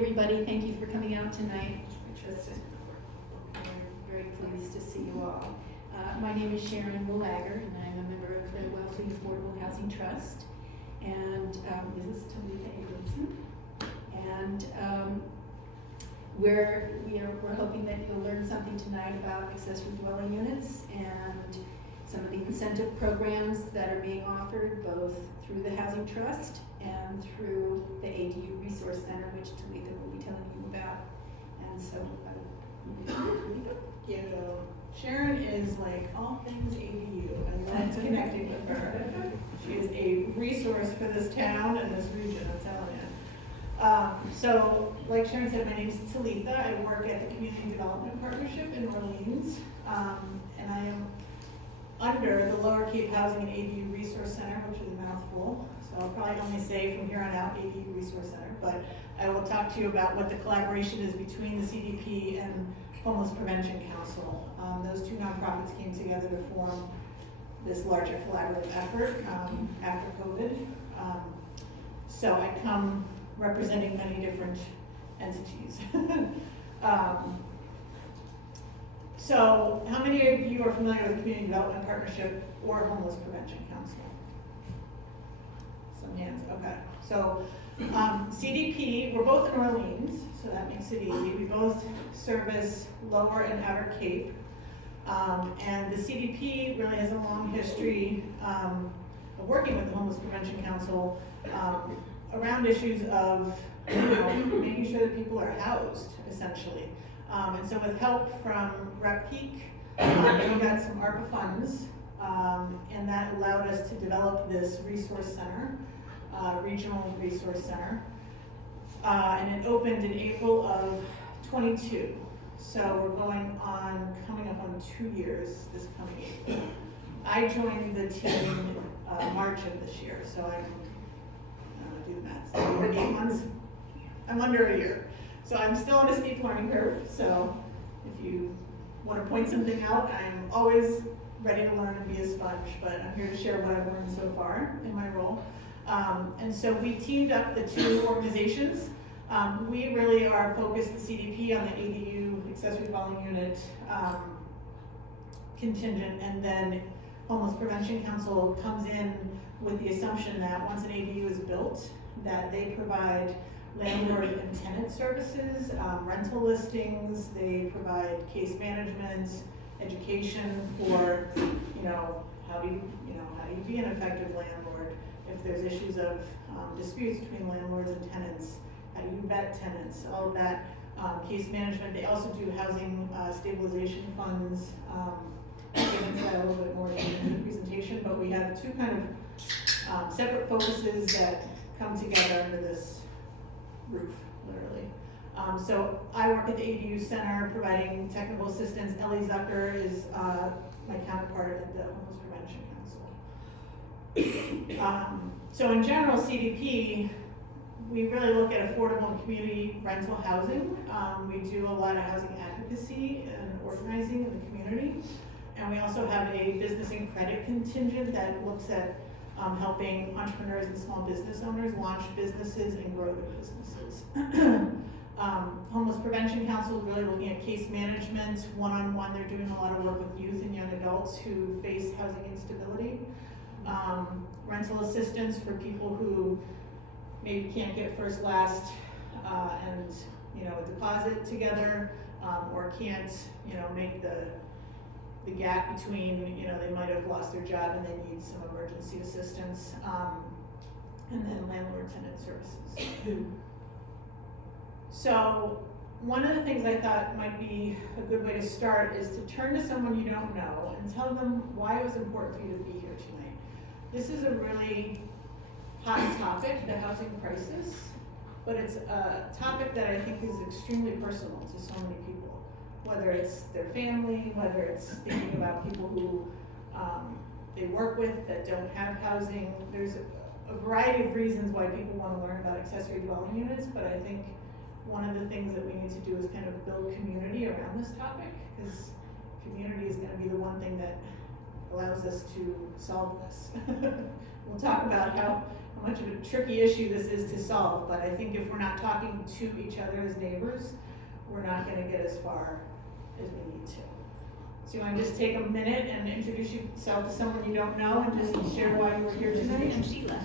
everybody. Thank you for coming out tonight. We're very pleased to see you all. My name is Sharon Rule-Agger, and I'm a member of the Wellfleet Affordable Housing Trust. And this is Talitha Abramson. And we're hoping that you'll learn something tonight about accessory dwelling units and some of the incentive programs that are being offered both through the Housing Trust and through the ADU Resource Center, which Talitha will be telling you about. And so, Sharon is like all things ADU, and that's connecting with her. She is a resource for this town and this region, I'm telling you. So, like Sharon said, my name is Talitha. I work at the Community Development Partnership in Orleans, and I am under the Lower Cape Housing and ADU Resource Center, which is a mouthful. So I'll probably only say from here on out ADU Resource Center, but I will talk to you about what the collaboration is between the CDP and Homeless Prevention Council. Those two nonprofits came together to form this larger collaborative effort after COVID. So I come representing many different entities. So how many of you are familiar with the Community Development Partnership or Homeless Prevention Council? Some hands, okay. So CDP, we're both in Orleans, so that makes it easy. We both service Lower and Outer Cape. And the CDP really has a long history of working with the Homeless Prevention Council around issues of making sure that people are housed, essentially. And so with help from Rep Peak, we got some ARPA funds, and that allowed us to develop this resource center, regional resource center. And it opened in April of 22. So we're coming up on 2 years this coming April. I joined the team March of this year, so I don't know, do the math. So we're 8 months. I'm under a year. So I'm still on a steep learning curve. So if you want to point something out, I'm always ready to learn and be a sponge, but I'm here to share what I've learned so far in my role. And so we teamed up the two organizations. We really are focused, the CDP, on the ADU, Accessory Dwelling Unit contingent, and then Homeless Prevention Council comes in with the assumption that once an ADU is built, that they provide landlord and tenant services, rental listings, they provide case management, education for, how do you be an effective landlord if there's issues of disputes between landlords and tenants, how do you vet tenants, all of that, case management. They also do housing stabilization funds. I'll get into that a little bit more in the presentation, but we have two kind of separate focuses that come together under this roof, literally. So I work at the ADU Center providing technical assistance. Ellie Zucker is my counterpart at the Homeless Prevention Council. So in general, CDP, we really look at affordable and community rental housing. We do a lot of housing advocacy and organizing in the community. And we also have a business and credit contingent that looks at helping entrepreneurs and small business owners launch businesses and grow their businesses. Homeless Prevention Council is really looking at case management, one-on-one. They're doing a lot of work with youth and young adults who face housing instability. Rental assistance for people who maybe can't get first, last, and a deposit together, or can't make the gap between, they might have lost their job and they need some emergency assistance, and then landlord-tenant services. So one of the things I thought might be a good way to start is to turn to someone you don't know and tell them why it was important for you to be here tonight. This is a really hot topic, the housing crisis, but it's a topic that I think is extremely personal to so many people. Whether it's their family, whether it's thinking about people who they work with that don't have housing. There's a variety of reasons why people want to learn about accessory dwelling units, but I think one of the things that we need to do is kind of build community around this topic, because community is going to be the one thing that allows us to solve this. We'll talk about how how much of a tricky issue this is to solve, but I think if we're not talking to each other as neighbors, we're not gonna get as far as we need to. So you wanna just take a minute and introduce yourself to someone you don't know and just share why you were here tonight? And she left.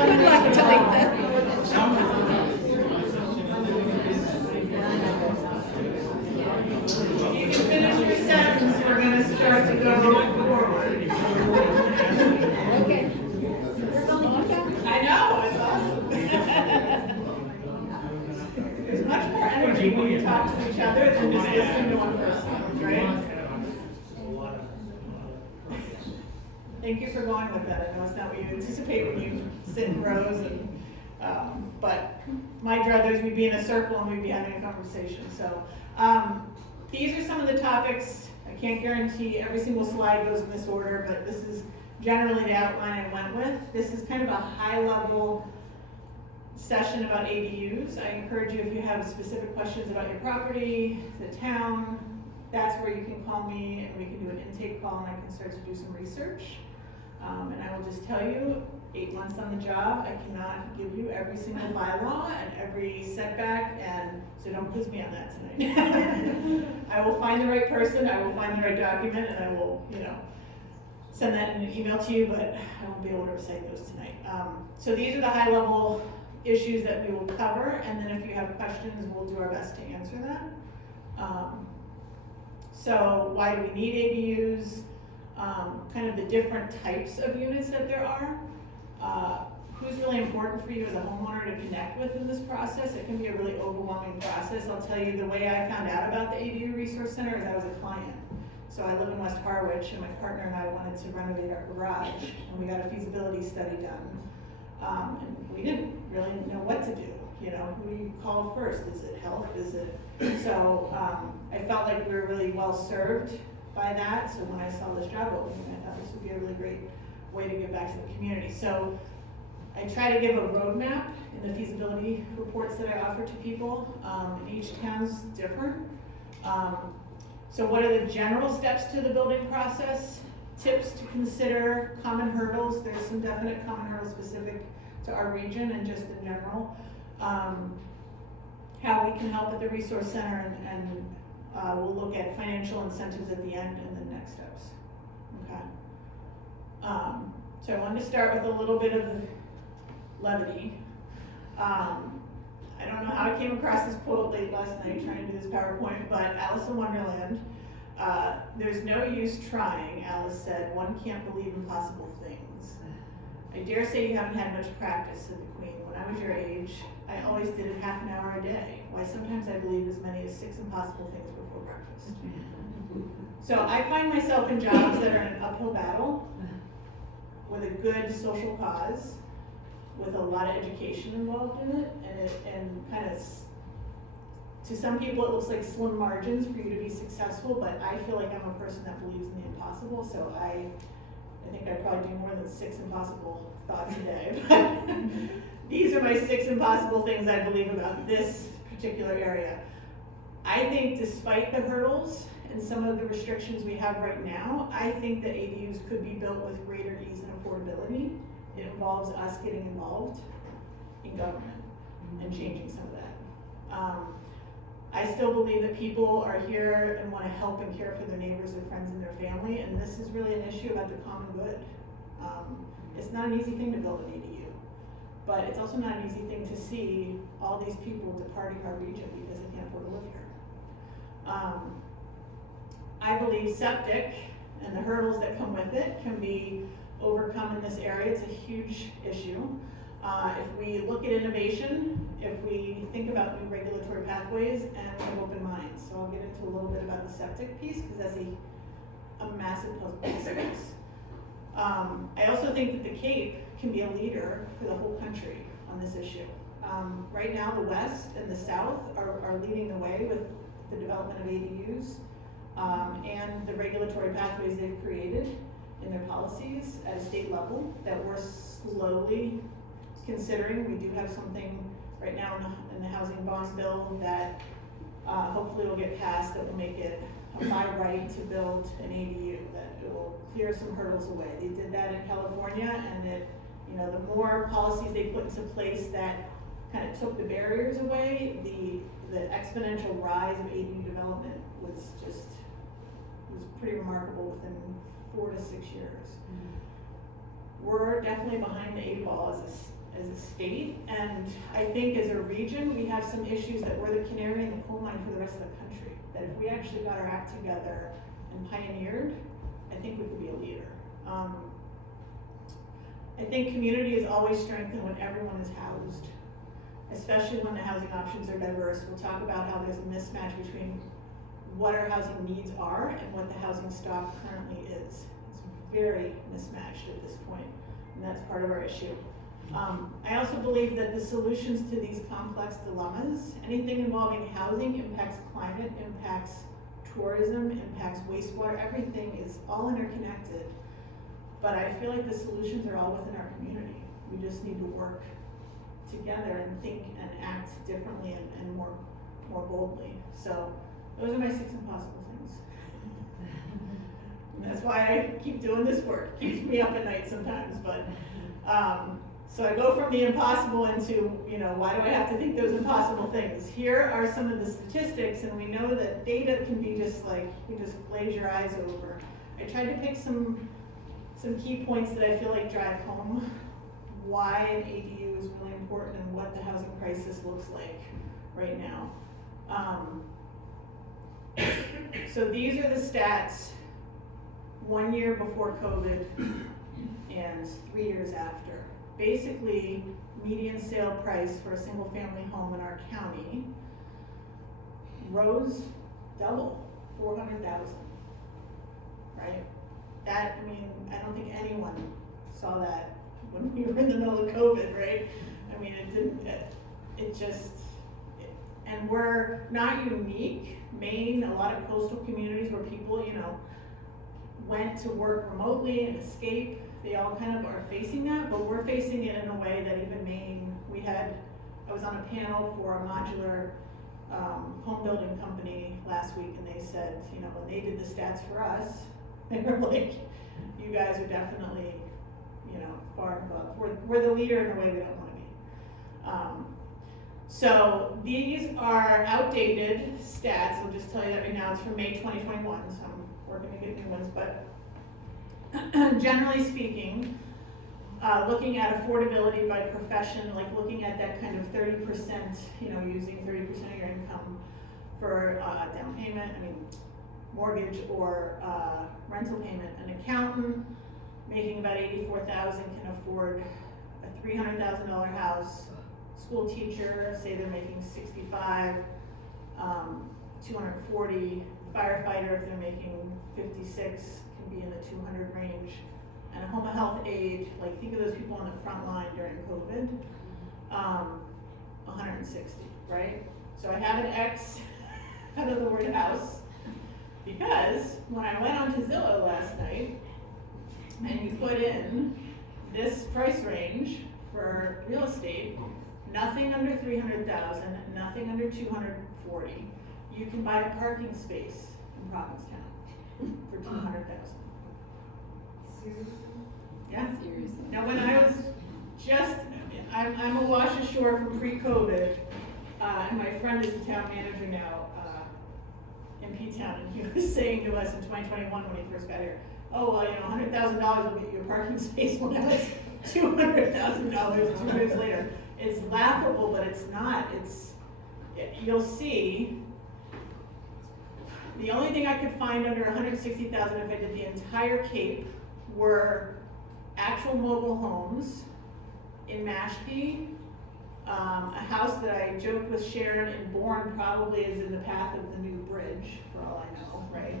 Good luck, Talitha. You can finish your sentence, we're gonna start to go forward. Okay. I know, it's awesome. There's much more energy when you talk to each other than just listening to one person, right? Thank you for going with that. I know it's not what you anticipate when you sit in rows and, but my druthers, we'd be in a circle and we'd be having a conversation. So, these are some of the topics. I can't guarantee every single slide goes in this order, but this is generally the outline I went with. This is kind of a high-level session about ADUs. I encourage you, if you have specific questions about your property, the town, that's where you can call me and we can do an intake call and I can start to do some research. And I will just tell you, 8 months on the job, I cannot give you every single bylaw and every setback, and so don't quiz me on that tonight. I will find the right person, I will find the right document, and I will, send that in an email to you, but I won't be able to recite those tonight. So these are the high level issues that we will cover, and then if you have questions, we'll do our best to answer that. So why do we need ADUs? Kind of the different types of units that there are. Who's really important for you as a homeowner to connect with in this process? It can be a really overwhelming process. I'll tell you, the way I found out about the ADU Resource Center is I was a client. So I live in West Harwich and my partner and I wanted to renovate our garage and we got a feasibility study done. And we didn't really know what to do. Who do you call first? Is it health? Is it? So I felt like we were really well served by that. So when I saw this job opening, I thought this would be a really great way to give back to the community. So I try to give a roadmap in the feasibility reports that I offer to people. And each town's different. So what are the general steps to the building process? Tips to consider, common hurdles. There's some definite common hurdles specific to our region and just in general. How we can help at the Resource Center, and we'll look at financial incentives at the end and then next steps. Okay. So I wanted to start with a little bit of levity. I don't know how I came across this quote late last night trying to do this PowerPoint, but Alice in Wonderland, there's no use trying, Alice said, one can't believe impossible things. I dare say you haven't had much practice, said the Queen. When I was your age, I always did it half an hour a day. Why, sometimes I believe as many as 6 impossible things before breakfast. So I find myself in jobs that are an uphill battle with a good social cause, with a lot of education involved in it, and kind of, to some people it looks like slim margins for you to be successful, but I feel like I'm a person that believes in the impossible, so I think I probably do more than 6 impossible thoughts a day. But these are my 6 impossible things I believe about this particular area. I think despite the hurdles and some of the restrictions we have right now, I think that ADUs could be built with greater ease and affordability. It involves us getting involved in government and changing some of that. I still believe that people are here and wanna help and care for their neighbors, their friends, and their family, and this is really an issue about the common good. It's not an easy thing to build an ADU, but it's also not an easy thing to see all these people departing our region because they can't afford to live here. I believe septic and the hurdles that come with it can be overcome in this area. It's a huge issue. If we look at innovation, if we think about new regulatory pathways, and we have open minds. So I'll get into a little bit about the septic piece, because that's a massive piece. I also think that the Cape can be a leader for the whole country on this issue. Right now, the West and the South are leading the way with the development of ADUs and the regulatory pathways they've created in their policies at a state level that we're slowly considering. We do have something right now in the housing bond bill that hopefully will get passed that will make it a by right to build an ADU, that it will clear some hurdles away. They did that in California, and it, you know, the more policies they put into place that kind of took the barriers away, the exponential rise of ADU development was pretty remarkable within 4 to 6 years. We're definitely behind the 8 ball as a state, and I think as a region, we have some issues that we're the canary in the coal mine for the rest of the country. That if we actually got our act together and pioneered, I think we could be a leader. I think community is always strengthened when everyone is housed, especially when the housing options are diverse. We'll talk about how there's a mismatch between what our housing needs are and what the housing stock currently is. It's very mismatched at this point, and that's part of our issue. I also believe that the solutions to these complex dilemmas, anything involving housing impacts climate, impacts tourism, impacts wastewater, everything is all interconnected. But I feel like the solutions are all within our community. We just need to work together and think and act differently and more boldly. So those are my 6 impossible things. And that's why I keep doing this work. It keeps me up at night sometimes, but so I go from the impossible into, you know, why do I have to think those impossible things? Here are some of the statistics, and we know that data can be just like, you just glaze your eyes over. I tried to pick some key points that I feel like drive home why an ADU is really important and what the housing crisis looks like right now. So these are the stats 1 year before COVID and 3 years after. Basically, median sale price for a single family home in our county rose double, 400,000, right? That, I mean, I don't think anyone saw that when we were in the middle of COVID, right? I mean, and we're not unique. Maine, a lot of coastal communities where people, you know, went to work remotely and escape, they all kind of are facing that, but we're facing it in a way that even Maine, I was on a panel for a modular home building company last week, and they said, you know, when they did the stats for us, they were like, you guys are definitely, you know, far above. We're the leader in a way we don't want to be. So these are outdated stats. I'll just tell you that right now. It's from May 2021, so I'm working to get new ones. But generally speaking, looking at affordability by profession, like looking at that kind of 30%, you know, using 30% of your income for down payment, mortgage or rental payment. An accountant making about $84,000 can afford a $300,000 house. School teacher, say they're making 65, 240. Firefighter, if they're making 56, can be in the 200 range. And a home health aide, like think of those people on the front line during COVID, 160, right? So I have an X out of the word house, because when I went onto Zillow last night, and you put in this price range for real estate, nothing under 300,000, nothing under 240, you can buy a parking space in Provincetown for 200,000. Seriously? Yeah. Seriously. Now when I was I'm a wash ashore from pre-COVID, and my friend is the town manager now, in P-Town, and he was saying to us in 2021 when he first got here, oh, well, $100,000 will get you a parking space. Well, now it's $200,000 2 years later. It's laughable, but it's not. You'll see, the only thing I could find under $160,000 if I did the entire Cape were actual mobile homes in Mashpee. A house that I joked with Sharon in Bourne probably is in the path of the new bridge, for all I know, right?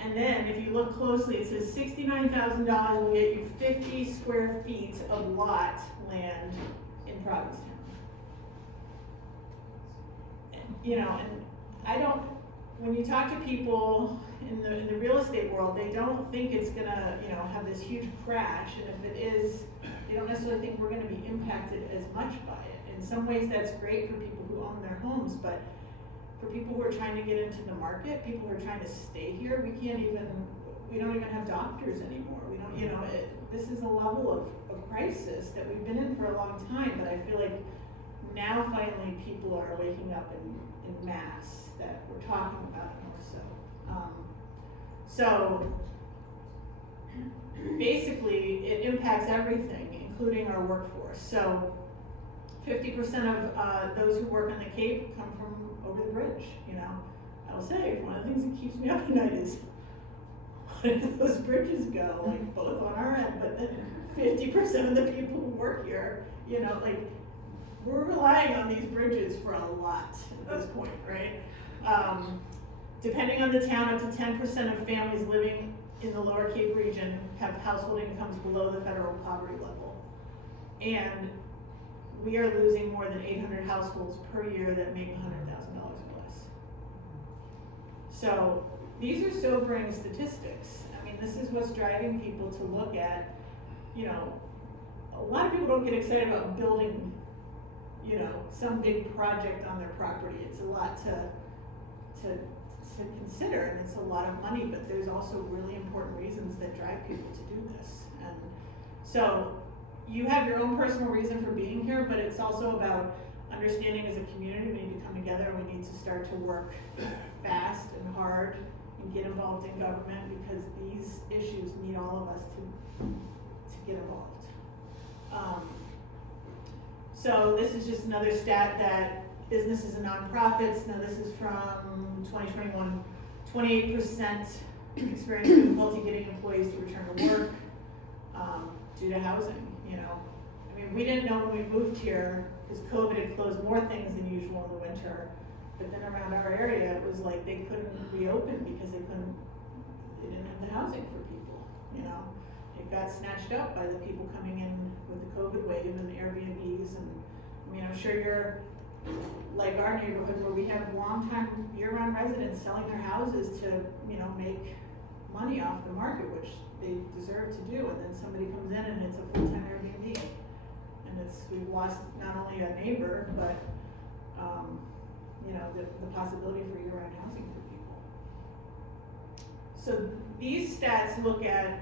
And then if you look closely, it says $69,000 will get you 50 square feet of lot land in Provincetown. And I don't, when you talk to people in the real estate world, they don't think it's gonna, have this huge crash, and if it is, they don't necessarily think we're gonna be impacted as much by it. In some ways, that's great for people who own their homes, but for people who are trying to get into the market, people who are trying to stay here, we don't even have doctors anymore. We don't, this is a level of crisis that we've been in for a long time, but I feel like now finally people are waking up in mass that we're talking about it more so. So basically it impacts everything, including our workforce. So 50% of those who work on the Cape come from over the bridge. I will say, one of the things that keeps me up at night is, where did those bridges go? Like, both on our end, but then 50% of the people who work here, we're relying on these bridges for a lot at this point, right? Depending on the town, up to 10% of families living in the Lower Cape region have household incomes below the federal poverty level. And we are losing more than 800 households per year that make $100,000 or less. So these are sobering statistics. I mean, this is what's driving people to look at, a lot of people don't get excited about building, some big project on their property. It's a lot to consider, and it's a lot of money, but there's also really important reasons that drive people to do this. And so you have your own personal reason for being here, but it's also about understanding as a community we need to come together and we need to start to work fast and hard and get involved in government, because these issues need all of us to get involved. So this is just another stat that businesses and nonprofits, now this is from 2021, 28% experience difficulty getting employees to return to work due to housing. I mean, we didn't know when we moved here, because COVID had closed more things than usual in the winter, but then around our area, it was like they couldn't reopen because they didn't have the housing for people, It got snatched up by the people coming in with the COVID wave and the Airbnbs, and I'm sure you're like our neighborhood where we have long-time year-round residents selling their houses to, make money off the market, which they deserve to do, and then somebody comes in and it's a full-time Airbnb. And we've lost not only a neighbor, but, the possibility for year-round housing for people. So these stats look at,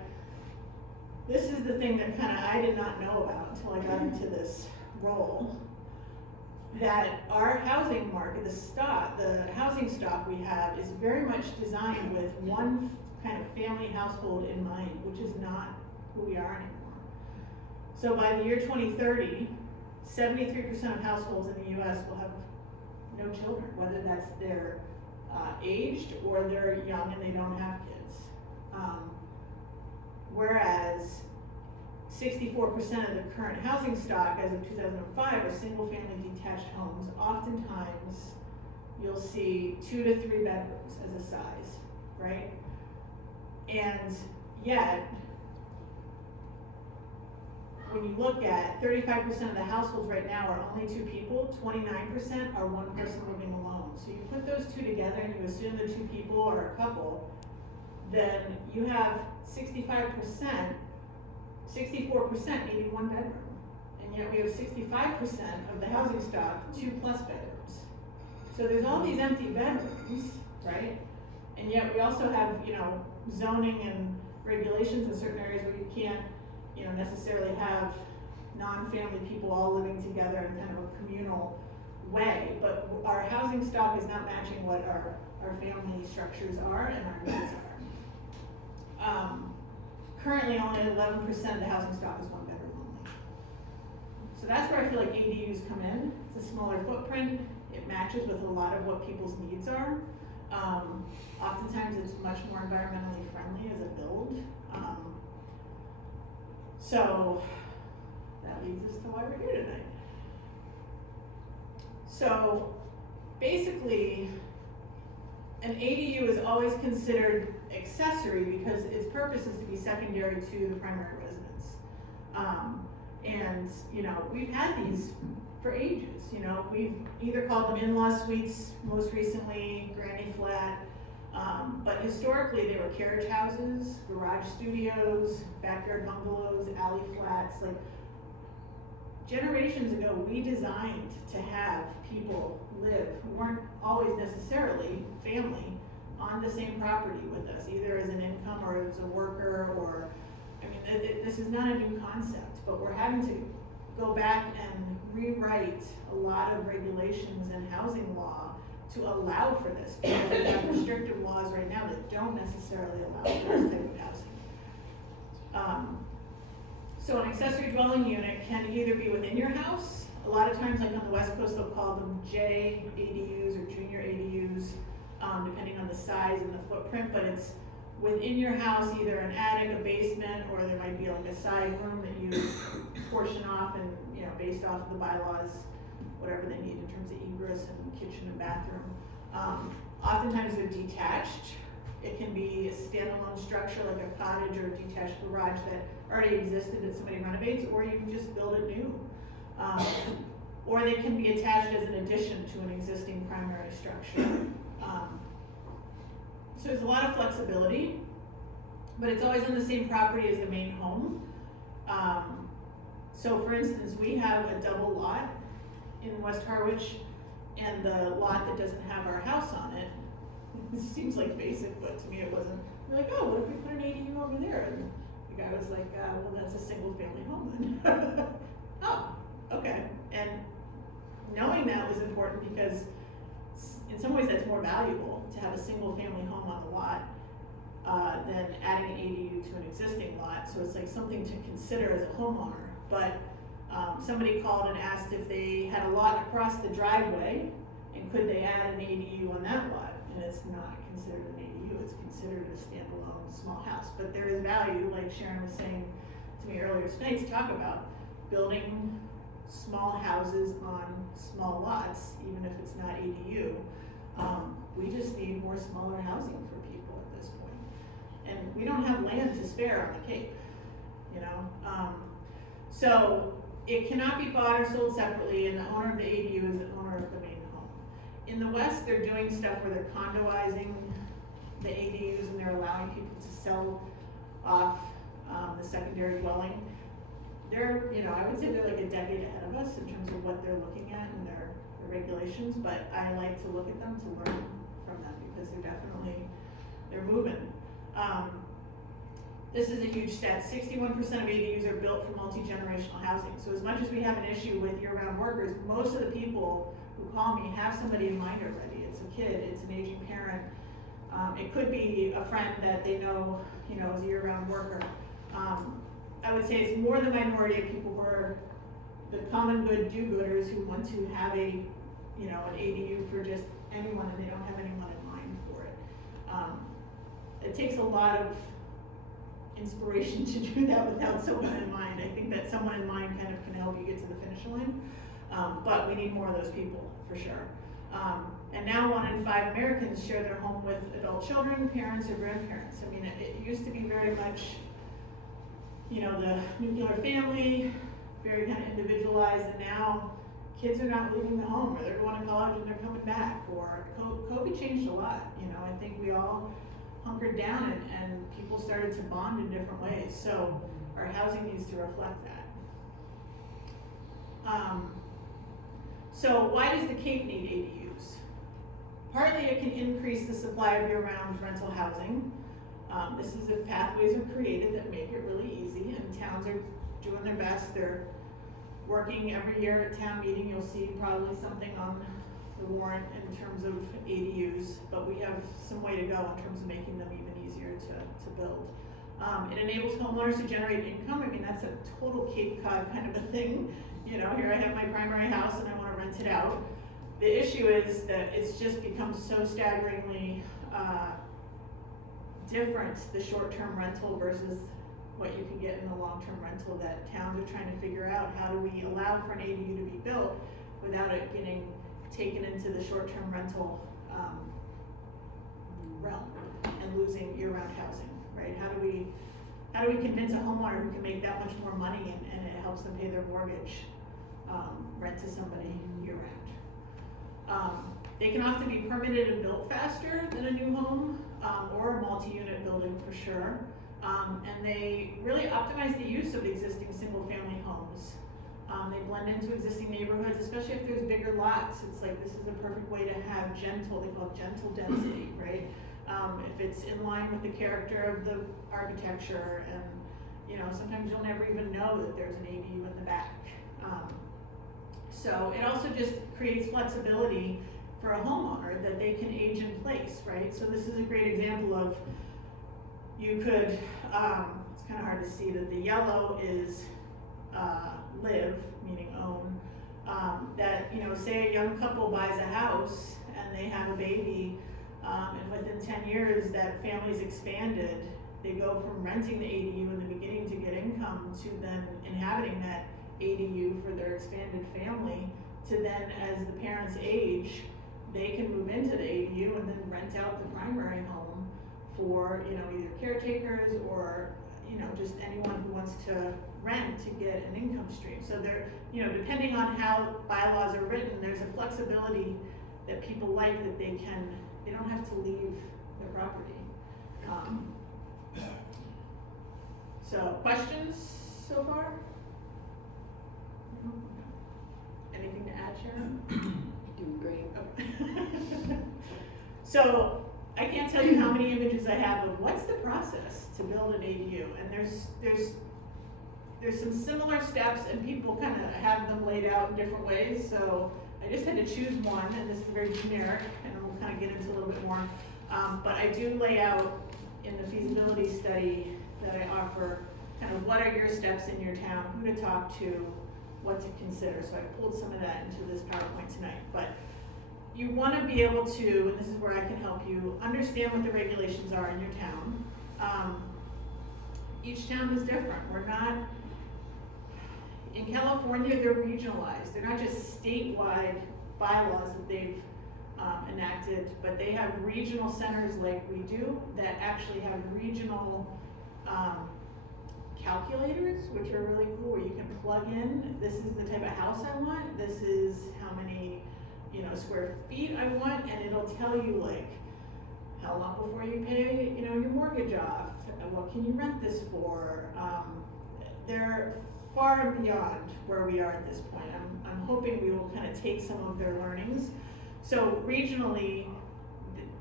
this is the thing that I did not know about until I got into this role, that our housing market, the housing stock we have is very much designed with one kind of family household in mind, which is not who we are anymore. So by the year 2030, 73% of households in the US will have no children, whether that's they're aged or they're young and they don't have kids. Whereas 64% of the current housing stock as of 2005 are single-family detached homes. Oftentimes, you'll see 2 to 3 bedrooms as a size, right? And yet, when you look at 35% of the households right now are only 2 people, 29% are one person living alone. So you put those two together and you assume the 2 people are a couple, then you have 64% needing 1 bedroom. And yet we have 65% of the housing stock 2+ bedrooms. So there's all these empty bedrooms, right? And yet we also have, zoning and regulations in certain areas where you can't, necessarily have non-family people all living together in kind of a communal way, but our housing stock is not matching what our family structures are and our needs are. Currently, only 11% of the housing stock is one bedroom only. So that's where I feel like ADUs come in. It's a smaller footprint. It matches with a lot of what people's needs are. Oftentimes it's much more environmentally friendly as a build. So that leads us to why we're here tonight. So basically, an ADU is always considered accessory because its purpose is to be secondary to the primary residence. And you know, we've had these for ages. You know, we've either called them in-law suites, most recently granny flat, but historically they were carriage houses, garage studios, backyard bungalows, alley flats. Like generations ago, we designed to have people live who weren't always necessarily family on the same property with us, either as an income or as a worker, or, I mean, this is not a new concept, but we're having to go back and rewrite a lot of regulations and housing law to allow for this, because we have restrictive laws right now that don't necessarily allow for this type of housing. So an accessory dwelling unit can either be within your house. A lot of times, like on the West Coast, they'll call them J ADUs or junior ADUs, depending on the size and the footprint, but it's within your house, either an attic, a basement, or there might be like a side room that you portion off and, you know, based off of the bylaws, whatever they need in terms of egress and kitchen and bathroom. Oftentimes they're detached. It can be a standalone structure like a cottage or a detached garage that already existed that somebody renovates, or you can just build it new. Or they can be attached as an addition to an existing primary structure. So there's a lot of flexibility, but it's always on the same property as the main home. So for instance, we have a double lot in West Harwich, and the lot that doesn't have our house on it, it seems like basic, but to me it wasn't. We're like, oh, what if we put an ADU over there? And the guy was like, well, that's a single family home then. Oh, okay. And knowing that was important because in some ways that's more valuable to have a single family home on a lot than adding an ADU to an existing lot. So it's like something to consider as a homeowner. But somebody called and asked if they had a lot across the driveway and could they add an ADU on that lot? And it's not considered an ADU, it's considered a standalone small house. But there is value, like Sharon was saying to me earlier tonight, to talk about building small houses on small lots, even if it's not ADU. We just need more smaller housing for people at this point. And we don't have land to spare on the Cape, you know? So it cannot be bought or sold separately, and the owner of the ADU is the owner of the main home. In the West, they're doing stuff where they're condoizing the ADUs and they're allowing people to sell off the secondary dwelling. They're, you know, I would say they're like a decade ahead of us in terms of what they're looking at and their regulations, but I like to look at them to learn from them because they're moving. This is a huge stat. 61% of ADUs are built for multi-generational housing. So as much as we have an issue with year-round workers, most of the people who call me have somebody in mind already. It's a kid, it's an aging parent. It could be a friend that they know, you know, is a year-round worker. I would say it's more the minority of people who are the common good do-gooders who want to have a, you know, an ADU for just anyone and they don't have anyone in mind for it. It takes a lot of inspiration to do that without someone in mind. I think that someone in mind kind of can help you get to the finish line, but we need more of those people for sure. And now 1 in 5 Americans share their home with adult children, parents, or grandparents. I mean, it used to be very much, you know, the nuclear family, very kind of individualized, and now kids are not leaving the home, or they're going to college and they're coming back, or COVID changed a lot. You know, I think we all hunkered down and people started to bond in different ways. So our housing needs to reflect that. So why does the Cape need ADUs? Partly it can increase the supply of year-round rental housing. This is if pathways are created that make it really easy, and towns are doing their best. They're working every year at town meeting, you'll see probably something on the warrant in terms of ADUs, but we have some way to go in terms of making them even easier to build. It enables homeowners to generate income. I mean, that's a total Cape Cod kind of a thing. You know, here I have my primary house and I want to rent it out. The issue is that it's just become so staggeringly different, the short-term rental versus what you can get in a long-term rental, that towns are trying to figure out how do we allow for an ADU to be built without it getting taken into the short-term rental realm and losing year-round housing, right? How do we convince a homeowner who can make that much more money and it helps them pay their mortgage, rent to somebody year-round? They can often be permitted and built faster than a new home or a multi-unit building for sure. And they really optimize the use of existing single-family homes. They blend into existing neighborhoods, especially if there's bigger lots. It's like this is a perfect way to have gentle, they call it gentle density, right? If it's in line with the character of the architecture, and you know, sometimes you'll never even know that there's an ADU in the back. So it also just creates flexibility for a homeowner that they can age in place, right? So this is a great example of, you could, it's kind of hard to see that the yellow is live, meaning own, that, you know, say a young couple buys a house and they have a baby, and within 10 years that family's expanded, they go from renting the ADU in the beginning to get income to then inhabiting that ADU for their expanded family, to then as the parents age, they can move into the ADU and then rent out the primary home for, you know, either caretakers or, you know, just anyone who wants to rent to get an income stream. So they're, you know, depending on how bylaws are written, there's a flexibility that people like, that they don't have to leave their property. So questions so far? Anything to add, Sharon? Doing great. Okay. So I can't tell you how many images I have of what's the process to build an ADU, and there's some similar steps, and people kind of have them laid out in different ways. So I just had to choose one, and this is very generic, and we'll kind of get into a little bit more. But I do lay out in the feasibility study that I offer kind of what are your steps in your town, who to talk to, what to consider. So I pulled some of that into this PowerPoint tonight. But you want to be able to, and this is where I can help you, understand what the regulations are in your town. Each town is different. We're not, in California, they're regionalized. They're not just statewide bylaws that they've enacted, but they have regional centers like we do that actually have regional calculators, which are really cool, where you can plug in, this is the type of house I want, this is how many, you know, square feet I want, and it'll tell you like how long before you pay, you know, your mortgage off, what can you rent this for. They're far and beyond where we are at this point. I'm hoping we will kind of take some of their learnings. So regionally,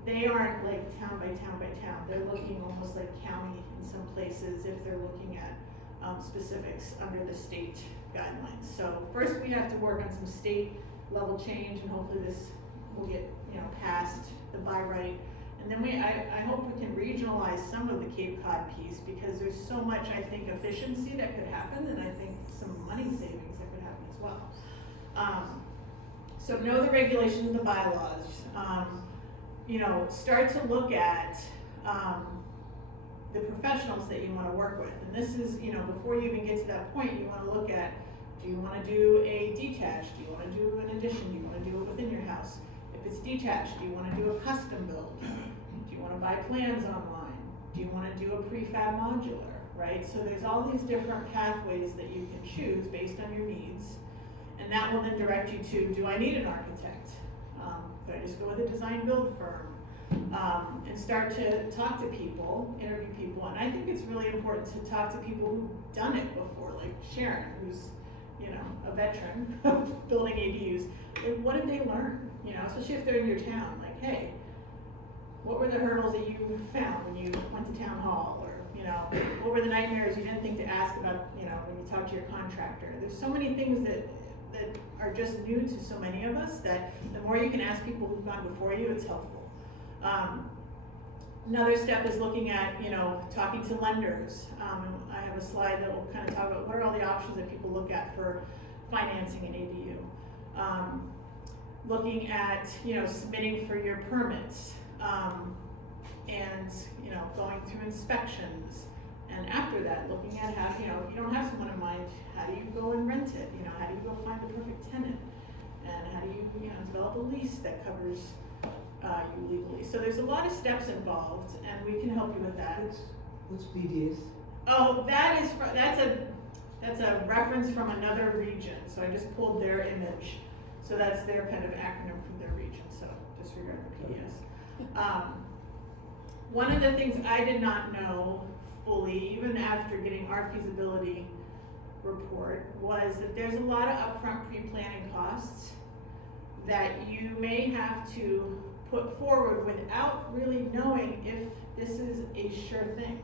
they aren't like town by town by town. They're looking almost like county in some places if they're looking at specifics under the state guidelines. So first we have to work on some state level change, and hopefully this will get, you know, past the by right. And then I hope we can regionalize some of the Cape Cod piece, because there's so much, I think, efficiency that could happen, and I think some money savings that could happen as well. So know the regulations, the bylaws. You know, start to look at the professionals that you want to work with. And this is, you know, before you even get to that point, you want to look at, do you want to do a detached? Do you want to do an addition? Do you want to do it within your house? If it's detached, do you want to do a custom build? Do you want to buy plans online? Do you want to do a prefab modular, right? So there's all these different pathways that you can choose based on your needs. And that will then direct you to, do I need an architect? Do I just go with a design build firm? And start to talk to people, interview people. And I think it's really important to talk to people who've done it before, like Sharon, who's, you know, a veteran of building ADUs. Like, what did they learn? You know, especially if they're in your town. Like, hey, what were the hurdles that you found when you went to town hall, or, you know, what were the nightmares you didn't think to ask about, you know, when you talk to your contractor? There's so many things that are just new to so many of us that the more you can ask people who've gone before you, it's helpful. Another step is looking at, you know, talking to lenders. I have a slide that will kind of talk about what are all the options that people look at for financing an ADU. Looking at, you know, submitting for your permits, and, you know, going through inspections. And after that, looking at how, you know, if you don't have someone in mind, how do you go and rent it? You know, how do you go find the perfect tenant? And how do you, you know, develop a lease that covers you legally? So there's a lot of steps involved, and we can help you with that. What's BDS? Oh, that's a reference from another region. So I just pulled their image. So that's their kind of acronym from their region. So disregard the PDS. One of the things I did not know fully, even after getting our feasibility report, was that there's a lot of upfront pre-planning costs that you may have to put forward without really knowing if this is a sure thing.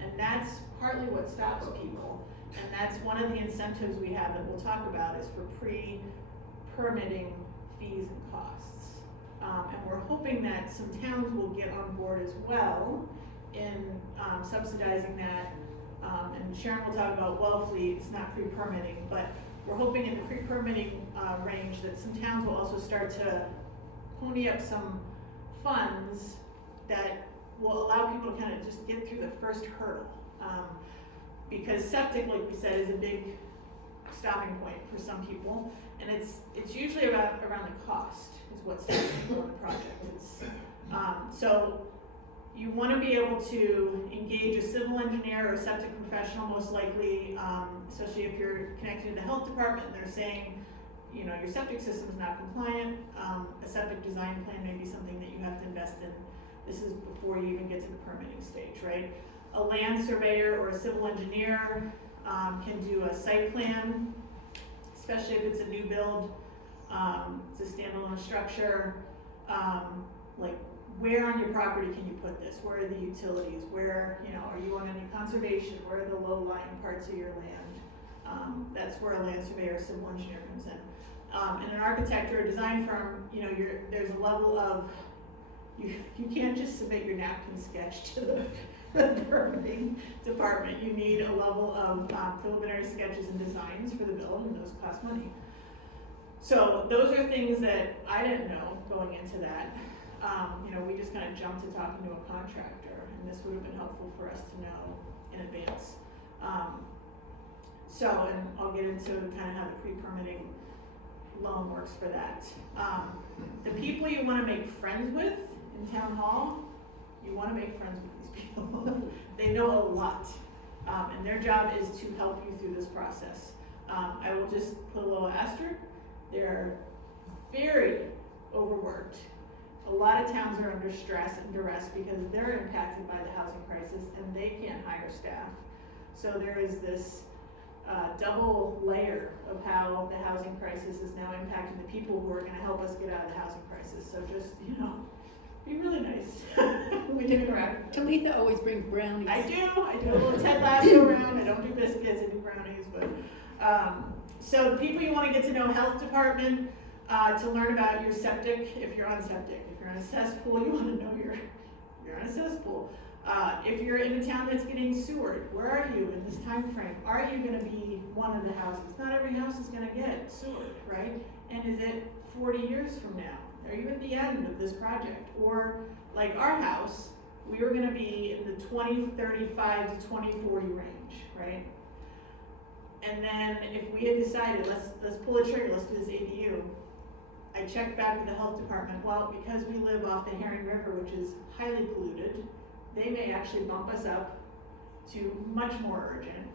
And that's partly what stops people. And that's one of the incentives we have that we'll talk about is for pre-permitting fees and costs. And we're hoping that some towns will get on board as well in subsidizing that. And Sharon will talk about Wellfleet, it's not pre-permitting, but we're hoping in the pre-permitting range that some towns will also start to pony up some funds that will allow people to kind of just get through the first hurdle. Because septic, like we said, is a big stopping point for some people, and it's usually around the cost is what's on the project. So you want to be able to engage a civil engineer or a septic professional, most likely, especially if you're connected to the health department and they're saying, you know, your septic system is not compliant. A septic design plan may be something that you have to invest in. This is before you even get to the permitting stage, right? A land surveyor or a civil engineer can do a site plan, especially if it's a new build, it's a standalone structure. Like, where on your property can you put this? Where are the utilities? Where, you know, are you on any conservation? Where are the low-lying parts of your land? That's where a land surveyor or civil engineer comes in. And an architect or a design firm, you know, there's a level of, you can't just submit your napkin sketch to the permitting department. You need a level of preliminary sketches and designs for the build, and those cost money. So those are things that I didn't know going into that. You know, we just kind of jumped to talking to a contractor, and this would have been helpful for us to know in advance. And I'll get into kind of how the pre-permitting loan works for that. The people you want to make friends with in town hall, you want to make friends with these people. They know a lot, and their job is to help you through this process. I will just put a little asterisk. They're very overworked. A lot of towns are under stress and duress because they're impacted by the housing crisis and they can't hire staff. So there is this double layer of how the housing crisis is now impacting the people who are going to help us get out of the housing crisis. So just, you know, be really nice when we interact. Talitha always brings brownies. I do a little Ted Lasso round. I don't do biscuits, I do brownies, but so the people you want to get to know: health department, to learn about your septic if you're on septic. If you're on a cesspool, you want to know you're on a cesspool. If you're in a town that's getting sewered, where are you in this time frame? Are you going to be one of the houses? Not every house is going to get sewered, right? And is it 40 years from now? Are you at the end of this project? Or like our house, we were going to be in the 2035 to 2040 range, right? And then if we had decided, let's pull a trigger, let's do this ADU, I checked back with the health department. Well, because we live off the Herring River, which is highly polluted, they may actually bump us up to much more urgent.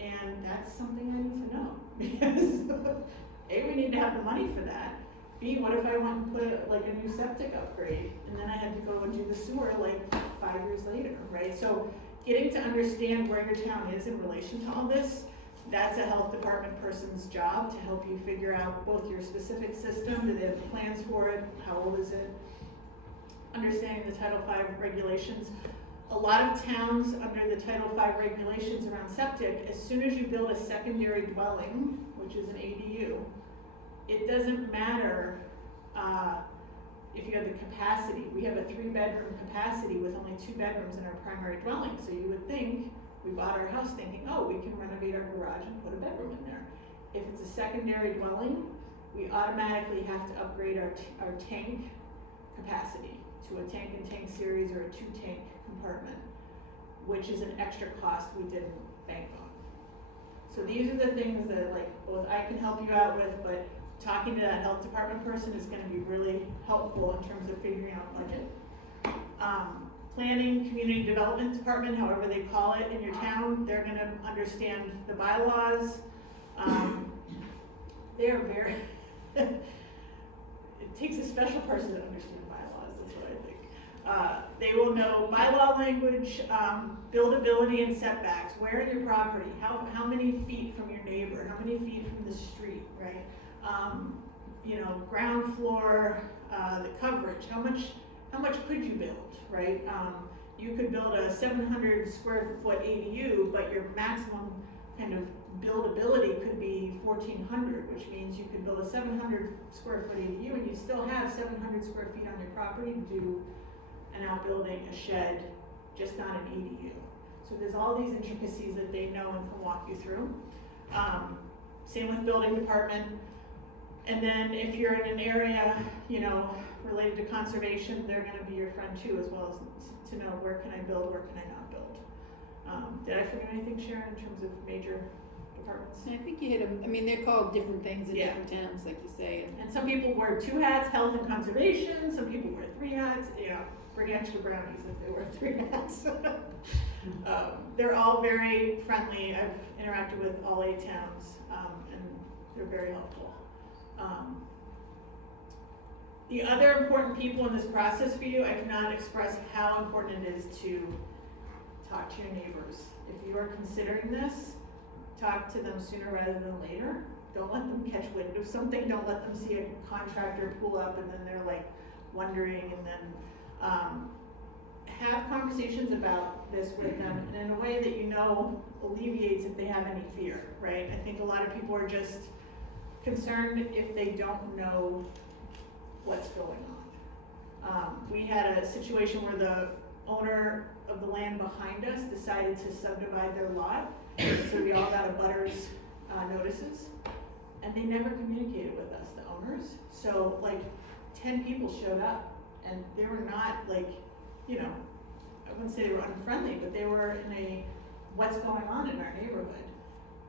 And that's something I need to know. Because A, we need to have the money for that. B, what if I went and put like a new septic upgrade and then I had to go and do the sewer like 5 years later, right? So getting to understand where your town is in relation to all this, that's a health department person's job to help you figure out both your specific system, do they have plans for it, how old is it, understanding the Title V regulations. a lot of towns under the Title V regulations around septic, as soon as you build a secondary dwelling, which is an ADU, it doesn't matter if you have the capacity. We have a 3-bedroom capacity with only 2 bedrooms in our primary dwelling. So you would think, we bought our house thinking, oh, we can renovate our garage and put a bedroom in there. If it's a secondary dwelling, we automatically have to upgrade our tank capacity to a tank and tank series or a 2-tank compartment, which is an extra cost we didn't bank on. So these are the things that like both I can help you out with, but talking to that health department person is gonna be really helpful in terms of figuring out budget. Planning, community development department, however they call it in your town, they're gonna understand the bylaws. They're very, it takes a special person to understand bylaws, that's what I think. They will know bylaw language, buildability and setbacks, where in your property, how many feet from your neighbor, how many feet from the street, right? You know, ground floor, the coverage, how much could you build, right? You could build a 700 square foot ADU, but your maximum kind of buildability could be 1,400, which means you could build a 700 square foot ADU and you still have 700 square feet on your property to do an outbuilding, a shed, just not an ADU. So there's all these intricacies that they know and can walk you through. Same with building department. And then if you're in an area, you know, related to conservation, they're gonna be your friend too, as well as to know where can I build, where can I not build. Did I forget anything, Sharon, in terms of major departments? I think you hit them. I mean, they're called different things in Yeah. different towns, like you say. And some people wear 2 hats, health and conservation, some people wear 3 hats, you know, bring extra brownies if they wear 3 hats. They're all very friendly. I've interacted with all 8 towns, and they're very helpful. The other important people in this process for you, I cannot express how important it is to talk to your neighbors. If you are considering this, talk to them sooner rather than later. Don't let them catch wind of something. Don't let them see a contractor pull up and then they're like wondering, and then have conversations about this with them and in a way that you know alleviates if they have any fear, right? I think a lot of people are just concerned if they don't know what's going on. We had a situation where the owner of the land behind us decided to subdivide their lot, so we all got abutters notices, and they never communicated with us, the owners. So like 10 people showed up, and they were not like, you know, I wouldn't say they were unfriendly, but they were in a what's going on in our neighborhood.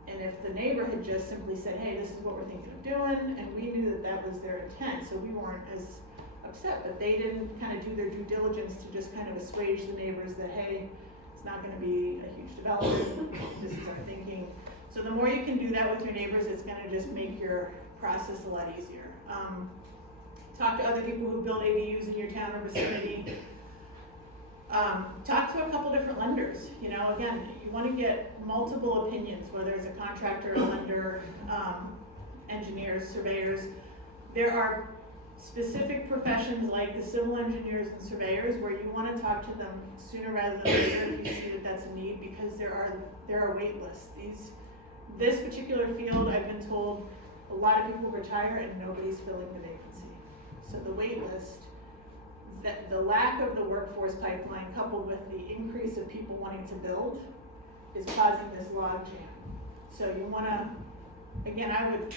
And if the neighbor had just simply said, hey, this is what we're thinking of doing, and we knew that that was their intent, so we weren't as upset, but they didn't kind of do their due diligence to just kind of assuage the neighbors that, hey, it's not gonna be a huge development, this is our thinking. So the more you can do that with your neighbors, it's gonna just make your process a lot easier. Talk to other people who build ADUs in your town or vicinity. Talk to a couple different lenders. You know, again, you want to get multiple opinions, whether it's a contractor, a lender, engineers, surveyors. There are specific professions like the civil engineers and surveyors where you want to talk to them sooner rather than later if you see that that's a need, because there are wait lists. This particular field, I've been told, a lot of people retire and nobody's filling the vacancy. So the wait list, that the lack of the workforce pipeline coupled with the increase of people wanting to build is causing this log jam. So you wanna, again, I would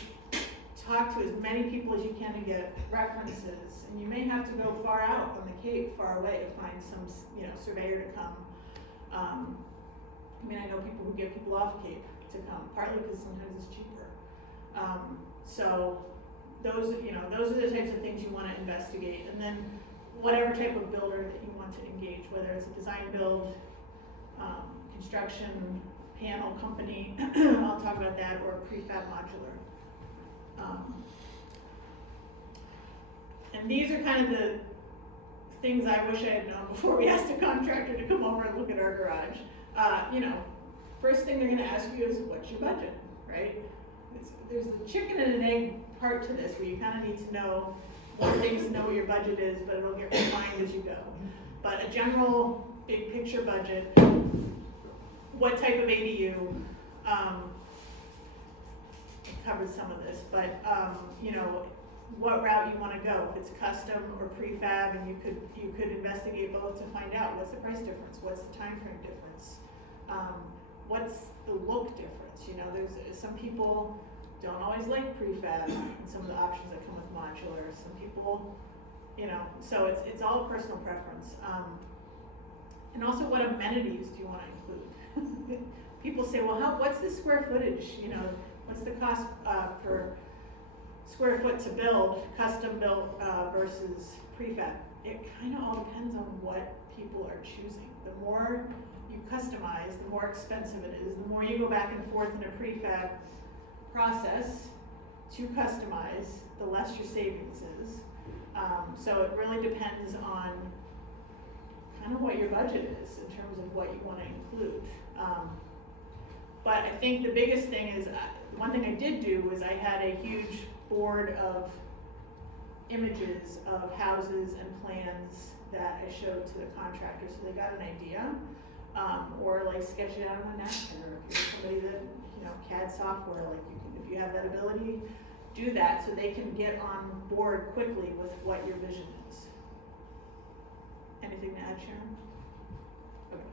talk to as many people as you can to get references, and you may have to go far out on the Cape, far away, to find some, you know, surveyor to come. I mean, I know people who get people off Cape to come, partly because sometimes it's cheaper. So those are the types of things you want to investigate, and then whatever type of builder that you want to engage, whether it's a design build, construction, panel company, I'll talk about that, or prefab modular. And these are kind of the things I wish I had known before we asked a contractor to come over and look at our garage. You know, first thing they're going to ask you is, what's your budget, right? There's the chicken and an egg part to this, where you kind of need to know one thing is to know what your budget is, but it'll get refined as you go. But a general big picture budget, what type of ADU, it covers some of this, but, you know, what route you wanna go, if it's custom or prefab, and you could investigate both to find out what's the price difference, what's the time frame difference, what's the look difference, you know, there's, some people don't always like prefab and some of the options that come with modular, some people, you know, so it's all personal preference. And also what amenities do you wanna include? People say, well, what's the square footage, you know, what's the cost, per square foot to build, custom built, versus prefab? It kinda all depends on what people are choosing. The more you customize, the more expensive it is, the more you go back and forth in a prefab process to customize, the less your savings is. So it really depends on kind of what your budget is in terms of what you want to include. But I think the biggest thing is, one thing I did do was I had a huge board of images of houses and plans that I showed to the contractors so they got an idea. Or like sketch it out on a napkin, or if you're somebody that, you know, CAD software, like you can, if you have that ability, do that so they can get on board quickly with what your vision is. Anything to add, Sharon? Okay.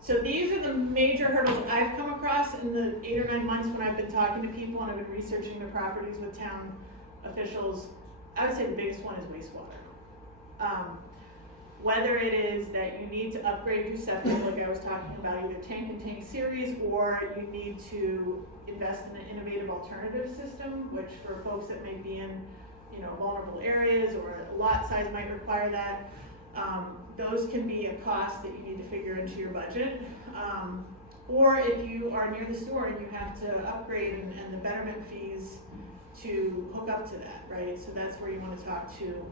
So these are the major hurdles I've come across in the 8 or 9 months when I've been talking to people and I've been researching the properties with town officials. I would say the biggest one is wastewater. Whether it is that you need to upgrade your septic, like I was talking about, either tank and tank series, or you need to invest in an innovative alternative system, which for folks that may be in, you know, vulnerable areas or a lot size might require that. Those can be a cost that you need to figure into your budget. Or if you are near the store and you have to upgrade and the betterment fees to hook up to that, right? So that's where you want to talk to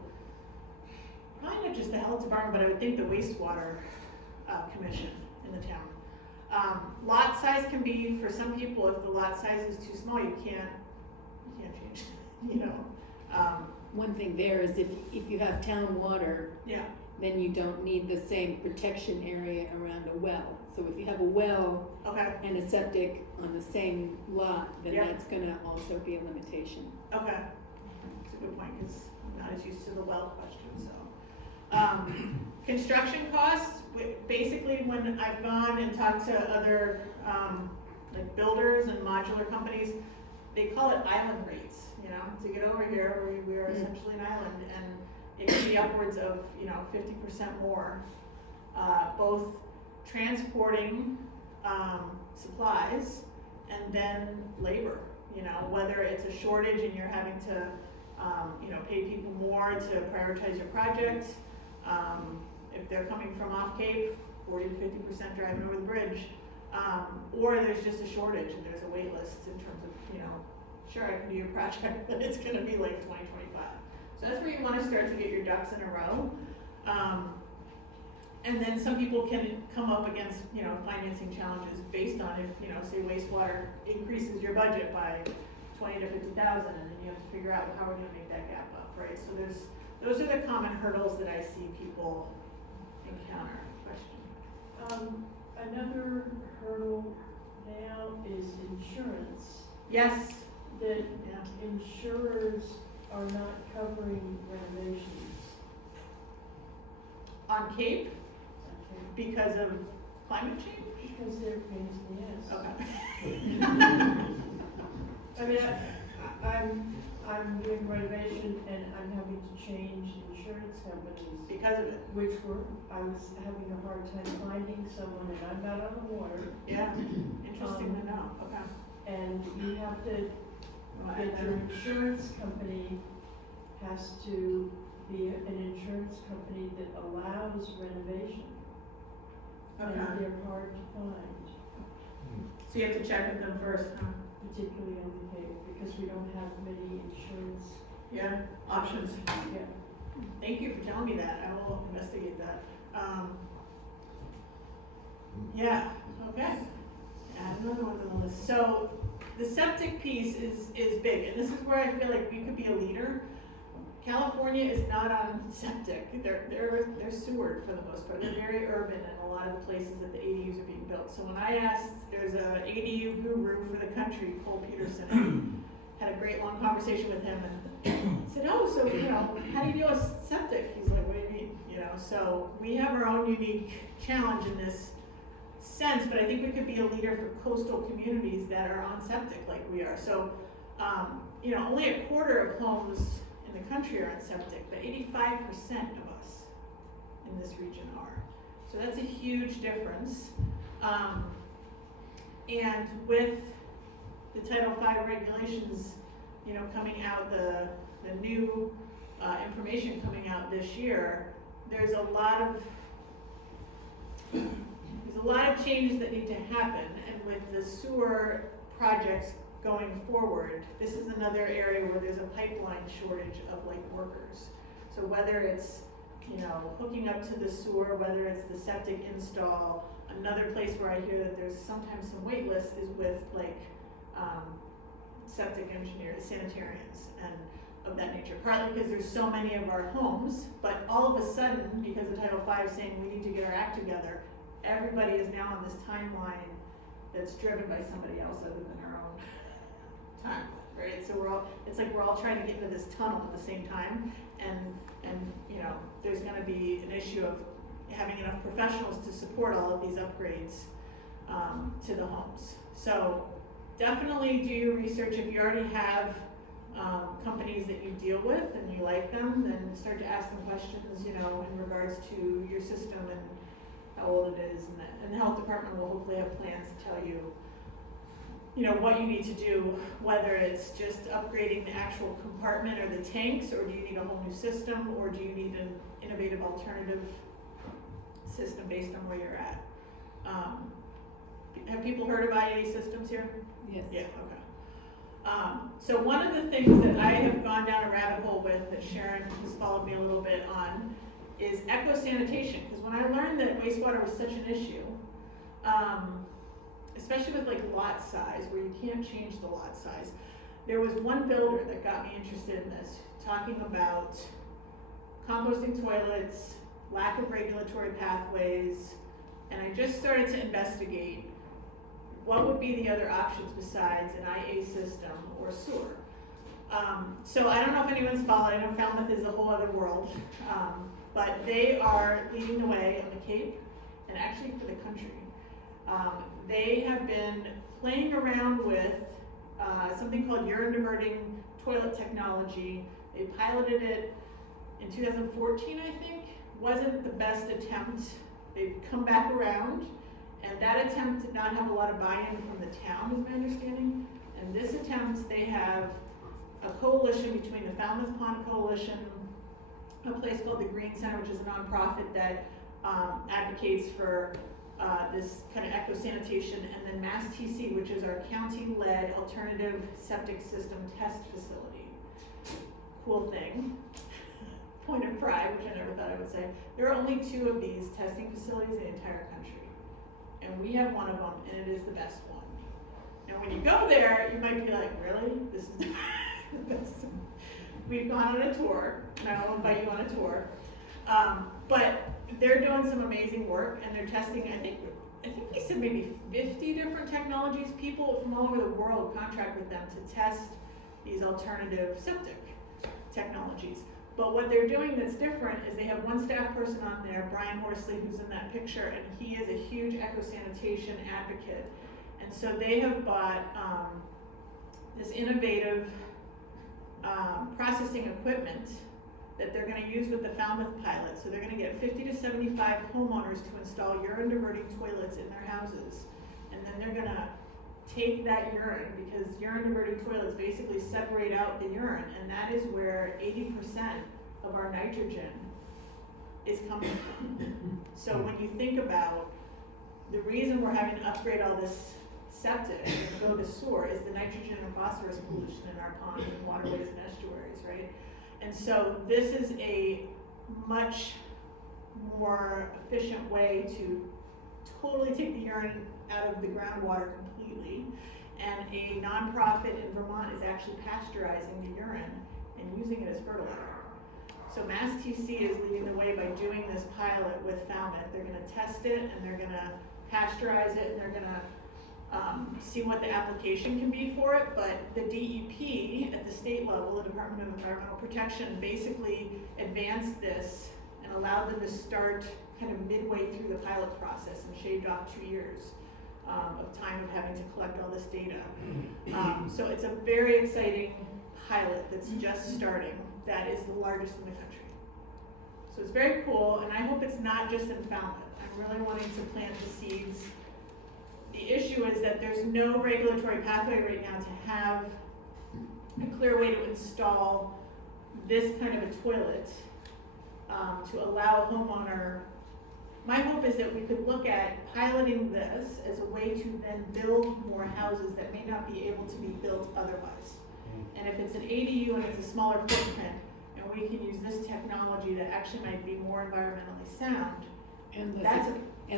probably not just the health department, but I would think the wastewater commission in the town. Lot size can be, for some people, if the lot size is too small, you can't change, you know. One thing there is if you have town water, Yeah. then you don't need the same protection area around a well. So if you have a well Okay. and a septic on the same lot, then Yeah. that's gonna also be a limitation. Okay. That's a good point, because I'm not as used to the well question, so. Construction costs, basically when I've gone and talked to other, like builders and modular companies, they call it island rates, you know, to get over here, we are essentially an island, and it can be upwards of, you know, 50% more, both transporting, supplies, and then labor, you know, whether it's a shortage and you're having to, you know, pay people more to prioritize your project. If they're coming from off Cape, 40 to 50% driving over the bridge, or there's just a shortage and there's a wait list in terms of, you know, sure, I can do your project, but it's gonna be like 2025. So that's where you wanna start to get your ducks in a row. And then some people can come up against, you know, financing challenges based on if, you know, say wastewater increases your budget by 20 to 50,000, and then you have to figure out how we're gonna make that gap up, right? So those are the common hurdles that I see people encounter. Question? Another hurdle now is insurance. Yes. That Yeah. insurers are not covering renovations. On Cape, Okay. because of climate change? Because they're pains in the ass. Okay. I mean, I'm doing renovation and I'm having to change insurance companies, Because of it. I was having a hard time finding someone, and I'm not on the water, Yeah. Interesting to know. Okay. and you have to Well, get your insurance company has to be an insurance company that allows renovation. Okay. And they're hard to find, So you have to check with them first, huh? particularly on the Cape, because we don't have many insurance, Yeah. Options. yeah. Thank you for telling me that. I will investigate that. Yeah, okay. Add another one on the list. So the septic piece is big, and this is where I feel like we could be a leader. California is not on septic. They're sewered for the most part. They're very urban in a lot of the places that the ADUs are being built. So when I asked, there's a ADU guru for the country, Cole Peterson, had a great long conversation with him and said, oh, so, you know, how do you deal with septic? He's like, what do you mean? You know, so we have our own unique challenge in this sense, but I think we could be a leader for coastal communities that are on septic like we are. So, you know, only a quarter of homes in the country are on septic, but 85% of us in this region are. So that's a huge difference. And with the Title V regulations, you know, coming out, the new information coming out this year, there's a lot of changes that need to happen, and with the sewer projects going forward, this is another area where there's a pipeline shortage of like workers. So whether it's, you know, hooking up to the sewer, whether it's the septic install, another place where I hear that there's sometimes some wait list is with like septic engineers, sanitarians, and of that nature. Partly because there's so many of our homes, but all of a sudden, because of Title V saying we need to get our act together, everybody is now on this timeline that's driven by somebody else other than our own time, right? So it's like we're all trying to get into this tunnel at the same time, and you know, there's gonna be an issue of having enough professionals to support all of these upgrades to the homes. So definitely do your research. If you already have companies that you deal with and you like them, then start to ask them questions, you know, in regards to your system and how old it is, and the health department will hopefully have plans to tell you, you know, what you need to do, whether it's just upgrading the actual compartment or the tanks, or do you need a whole new system, or do you need an innovative alternative system based on where you're at. Have people heard of IA systems here? Yes. Yeah, okay. So one of the things that I have gone down a rabbit hole with, that Sharon has followed me a little bit on, is eco-sanitation. Because when I learned that wastewater was such an issue, especially with like lot size, where you can't change the lot size, there was one builder that got me interested in this, talking about composting toilets, lack of regulatory pathways, and I just started to investigate what would be the other options besides an IA system or sewer. So I don't know if anyone's followed. I know Falmouth is a whole other world, but they are leading the way on the Cape, and actually for the country. They have been playing around with something called urine diverting toilet technology. They piloted it in 2014, I think. Wasn't the best attempt. They've come back around, and that attempt did not have a lot of buy-in from the town, is my understanding. And this attempt, they have a coalition between the Falmouth Pond Coalition, a place called the Green Center, which is a nonprofit that advocates for this kind of eco-sanitation, and then Mass TC, which is our county-led alternative septic system test facility. Cool thing. Point of pride, which I never thought I would say. There are only 2 of these testing facilities in the entire country. And we have one of them, and it is the best one. And when you go there, you might be like, really? This is the best. We've gone on a tour, and I will invite you on a tour. But they're doing some amazing work, and they're testing, I think they said maybe 50 different technologies. People from all over the world contract with them to test these alternative septic technologies. But what they're doing that's different is they have one staff person on there, Brian Horsley, who's in that picture, and he is a huge eco-sanitation advocate. And so they have bought this innovative processing equipment that they're going to use with the Falmouth pilot. So they're going to get 50 to 75 homeowners to install urine diverting toilets in their houses. And then they're going to take that urine, because urine diverting toilets basically separate out the urine, and that is where 80% of our nitrogen is coming from. So when you think about the reason we're having to upgrade all this septic and go to sewer is the nitrogen and phosphorus pollution in our ponds and waterways and estuaries, right? And so this is a much more efficient way to totally take the urine out of the groundwater completely. And a nonprofit in Vermont is actually pasteurizing the urine and using it as fertilizer. So Mass TC is leading the way by doing this pilot with Falmouth. They're gonna test it and they're gonna pasteurize it and they're gonna see what the application can be for it, but the DEP at the state level, the Department of Environmental Protection, basically advanced this and allowed them to start kind of midway through the pilot process and shaved off 2 years of time of having to collect all this data. So it's a very exciting pilot that's just starting that is the largest in the country. So it's very cool, and I hope it's not just in Falmouth. I'm really wanting to plant the seeds. The issue is that there's no regulatory pathway right now to have a clear way to install this kind of a toilet to allow a homeowner. My hope is that we could look at piloting this as a way to then build more houses that may not be able to be built otherwise. And if it's an ADU and it's a smaller footprint, and we can use this technology that actually might be more environmentally sound, And that's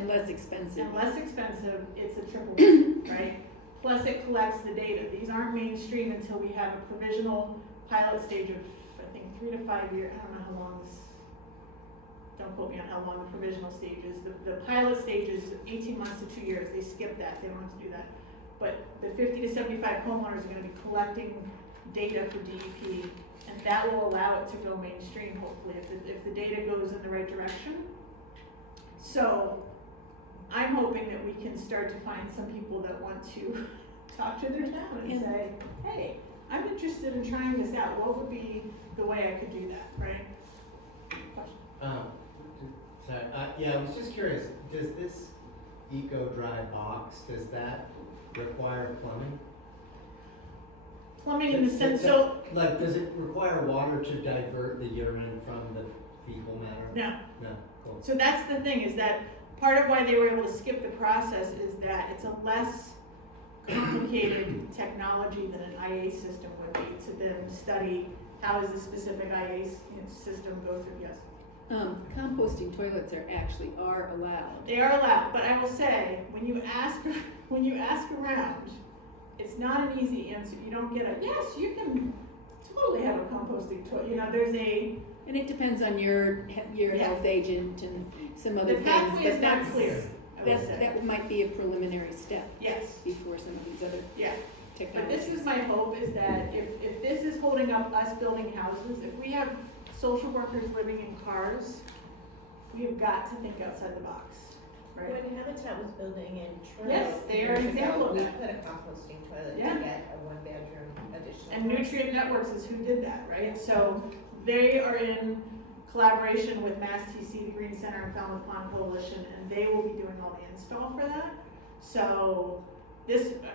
less expensive. and less expensive, it's a triple win, right? Plus it collects the data. These aren't mainstream until we have a provisional pilot stage of, I think, 3 to 5 years. I don't know how long this, don't quote me on how long the provisional stage is. The pilot stage is 18 months to 2 years. They skip that, they don't have to do that. But the 50 to 75 homeowners are gonna be collecting data for DEP, and that will allow it to go mainstream, hopefully, if the data goes in the right direction. So I'm hoping that we can start to find some people that want to talk to their town and say, hey, I'm interested in trying this out. What would be the way I could do that, right? Question? Sorry, yeah, I was just curious, does this eco-dry box, does that require plumbing? Plumbing in the sense, so, Like, does it require water to divert the urine from the fecal matter? no. No, cool. So that's the thing, is that part of why they were able to skip the process is that it's a less complicated technology than an IA system would be to then study how does the specific IA system go through, yes. Composting toilets are allowed. They are allowed, but I will say, when you ask around, it's not an easy answer. You don't get a, yes, you can totally have a composting toilet. You know, there's a, And it depends on your Yeah. health agent and some other the things. pathway is but not that's- clear, I will say. That might be a preliminary step Yes, before some of these other yeah. But technologies. this is my hope, is that if this is holding up us building houses, if we have social workers living in cars, we have got to think outside the box, right? When Habitat was building in Truro. Yes, they are an years ago, example of we that. put a composting toilet Yeah. to get a 1-bedroom additional. And Nutrient Networks is who did that, right? So they are in collaboration with Mass TC, the Green Center, and Falmouth Pond Coalition, and they will be doing all the install for that. So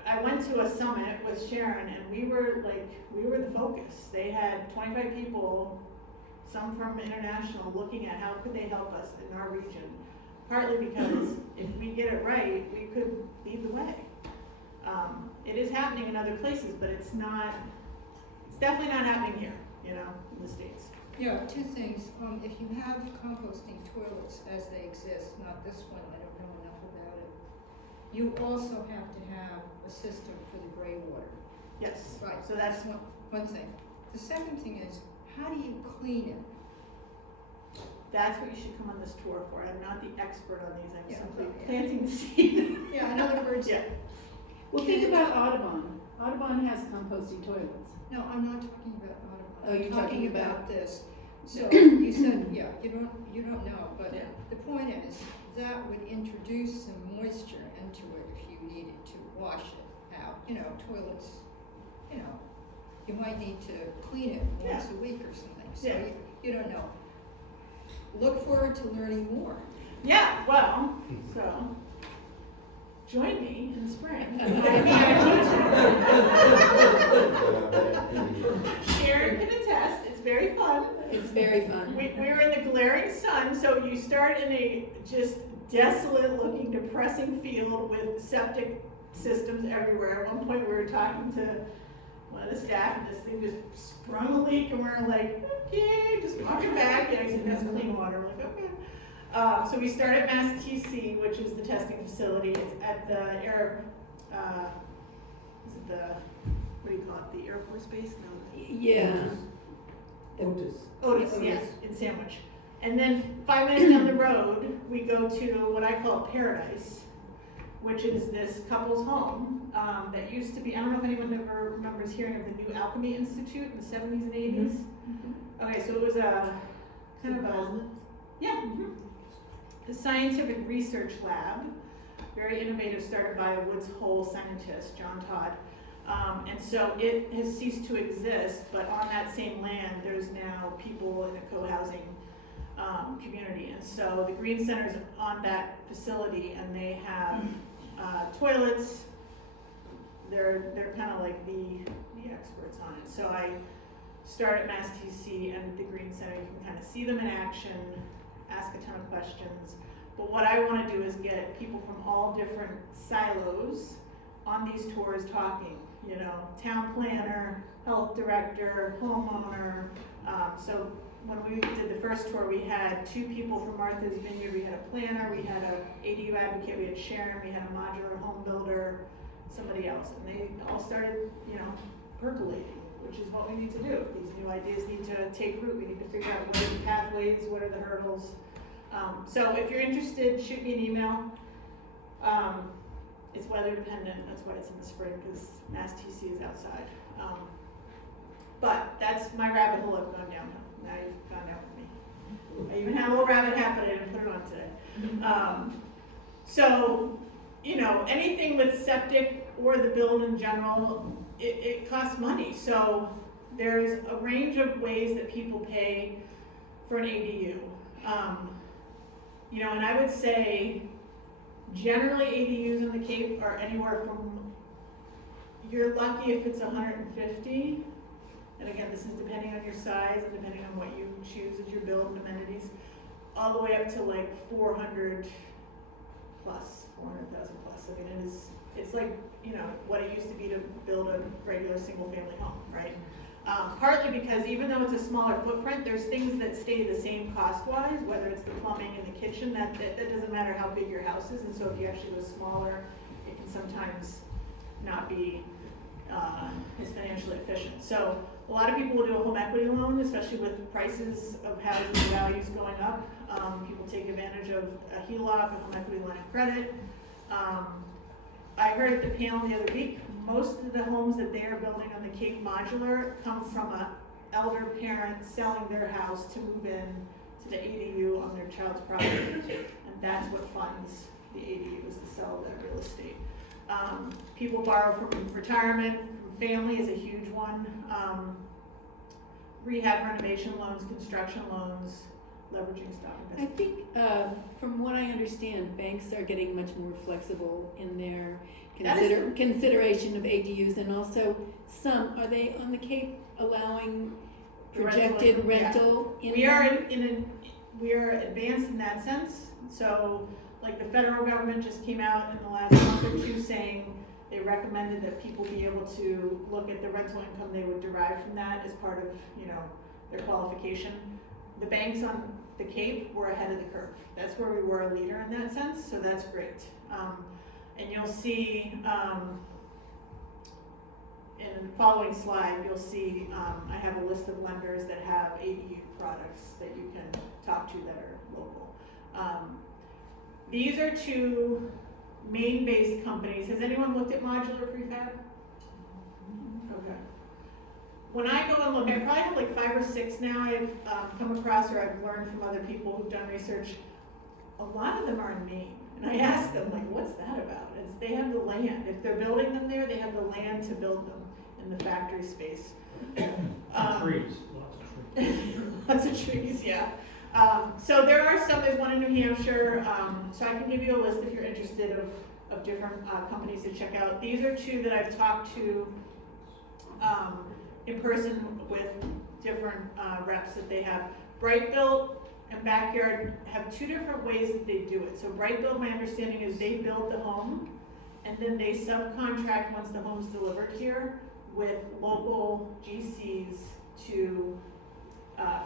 I went to a summit with Sharon, and we were the focus. They had 25 people, some from international, looking at how could they help us in our region. Partly because if we get it right, we could lead the way. It is happening in other places, but it's definitely not happening here, in the States. Yeah, 2 things. If you have composting toilets as they exist, not this one, I don't know enough about it, you also have to have a system for the gray water. Yes. Right. So that's one thing. The second thing is, how do you clean it? That's what you should come on this tour for. I'm not the expert on these. I'm Yeah, simply yeah. planting the seed. Yeah, in other words, Yeah. Well, think about Audubon. Audubon has composting toilets. no, I'm not talking about Audubon. Oh, you're I'm talking talking about- about this. So you said, yeah, you don't know, but Yeah. the point is, that would introduce some moisture into it if you needed to wash it out. Toilets, you might need to clean it once a week or something, so Yeah. you don't know. Look forward to learning more. Yeah, well, so join me in the spring. Sharon can attest, it's very fun. It's very fun. We're in the glaring sun, so you start in a just desolate looking, depressing field with septic systems everywhere. At one point, we were talking to one of the staff, and this thing just sprung a leak, and we're like, okay, just walking back. And I said, that's clean water. We're like, okay. So we start at Mass TC, which is the testing facility. It's at the what do you call it? The Air Force Base? No. Yeah. Otis, yes, in Sandwich. And then 5 minutes down the road, we go to what I call Paradise, which is this couple's home that used to be, I don't know if anyone ever remembers hearing of the New Alchemy Institute in the 70s and 80s. Okay, so it was a kind of a scientific research lab, very innovative, started by a Woods Hole scientist, John Todd. And so it has ceased to exist, but on that same land, there's now people in a co-housing community. And so the Green Center's on that facility, and they have toilets. They're kind of like the experts on it. So I start at Mass TC and at the Green Center. You can kind of see them in action, ask a ton of questions. But what I want to do is get people from all different silos on these tours talking. You know, town planner, health director, homeowner. So when we did the first tour, we had 2 people from Martha's Vineyard. We had a planner, we had a ADU advocate, we had Sharon, we had a modular home builder, somebody else. And they all started, you know, percolating, which is what we need to do. These new ideas need to take root. We need to figure out what are the pathways, what are the hurdles. So if you're interested, shoot me an email. It's weather dependent, that's why it's in the spring, because Mass TC is outside. But that's my rabbit hole I've gone down. Now you've gone down with me. I even had a little rabbit hat, but I didn't put it on today. So, you know, anything with septic or the build in general, it costs money. So there's a range of ways that people pay for an ADU. You know, and I would say generally ADUs in the Cape are anywhere from, you're lucky if it's 150, and again, this is depending on your size and depending on what you choose as your build and amenities, all the way up to like 400 plus, 400,000 plus. I mean, it's like, you know, what it used to be to build a regular single family home, right? Partly because even though it's a smaller footprint, there's things that stay the same cost-wise, whether it's the plumbing and the kitchen, that doesn't matter how big your house is, and so if you actually go smaller, it can sometimes not be as financially efficient. So a lot of people will do a home equity loan, especially with prices of housing values going up. People take advantage of a HELOC, a home equity line of credit. I heard at the panel the other week, most of the homes that they are building on the Cape Modular come from an elder parent selling their house to move in to the ADU on their child's property. And that's what funds the ADU, is to sell that real estate. People borrow from retirement, from family is a huge one. Rehab renovation loans, construction loans, leveraging stock I investment. think, from what I understand, banks are getting much more flexible in their That is consideration of ADUs, and also are they on the Cape allowing The rental projected income, yeah. rental in We there? are we are advanced in that sense. So, like the federal government just came out in the last month or two saying they recommended that people be able to look at the rental income they would derive from that as part of, you know, their qualification. The banks on the Cape were ahead of the curve. That's where we were a leader in that sense, so that's great. And you'll see, in the following slide, you'll see I have a list of lenders that have ADU products that you can talk to that are local. These are 2 Maine-based companies. Has anyone looked at modular prefab? Okay. When I go and look, I probably have like 5 or 6 now I've come across, or I've learned from other people who've done research. A lot of them are in Maine. And I ask them, like, what's that about? They have the land. If they're building them there, they have the land to build them in the factory space. Trees, lots of trees. Lots of trees, yeah. So there are some, there's one in New Hampshire, so I can give you a list if you're interested of different companies to check out. These are 2 that I've talked to in person with different reps that they have. Brightbuilt and Backyard have 2 different ways that they do it. So Brightbuilt, my understanding is they build the home and then they subcontract once the home's delivered here with local GCs to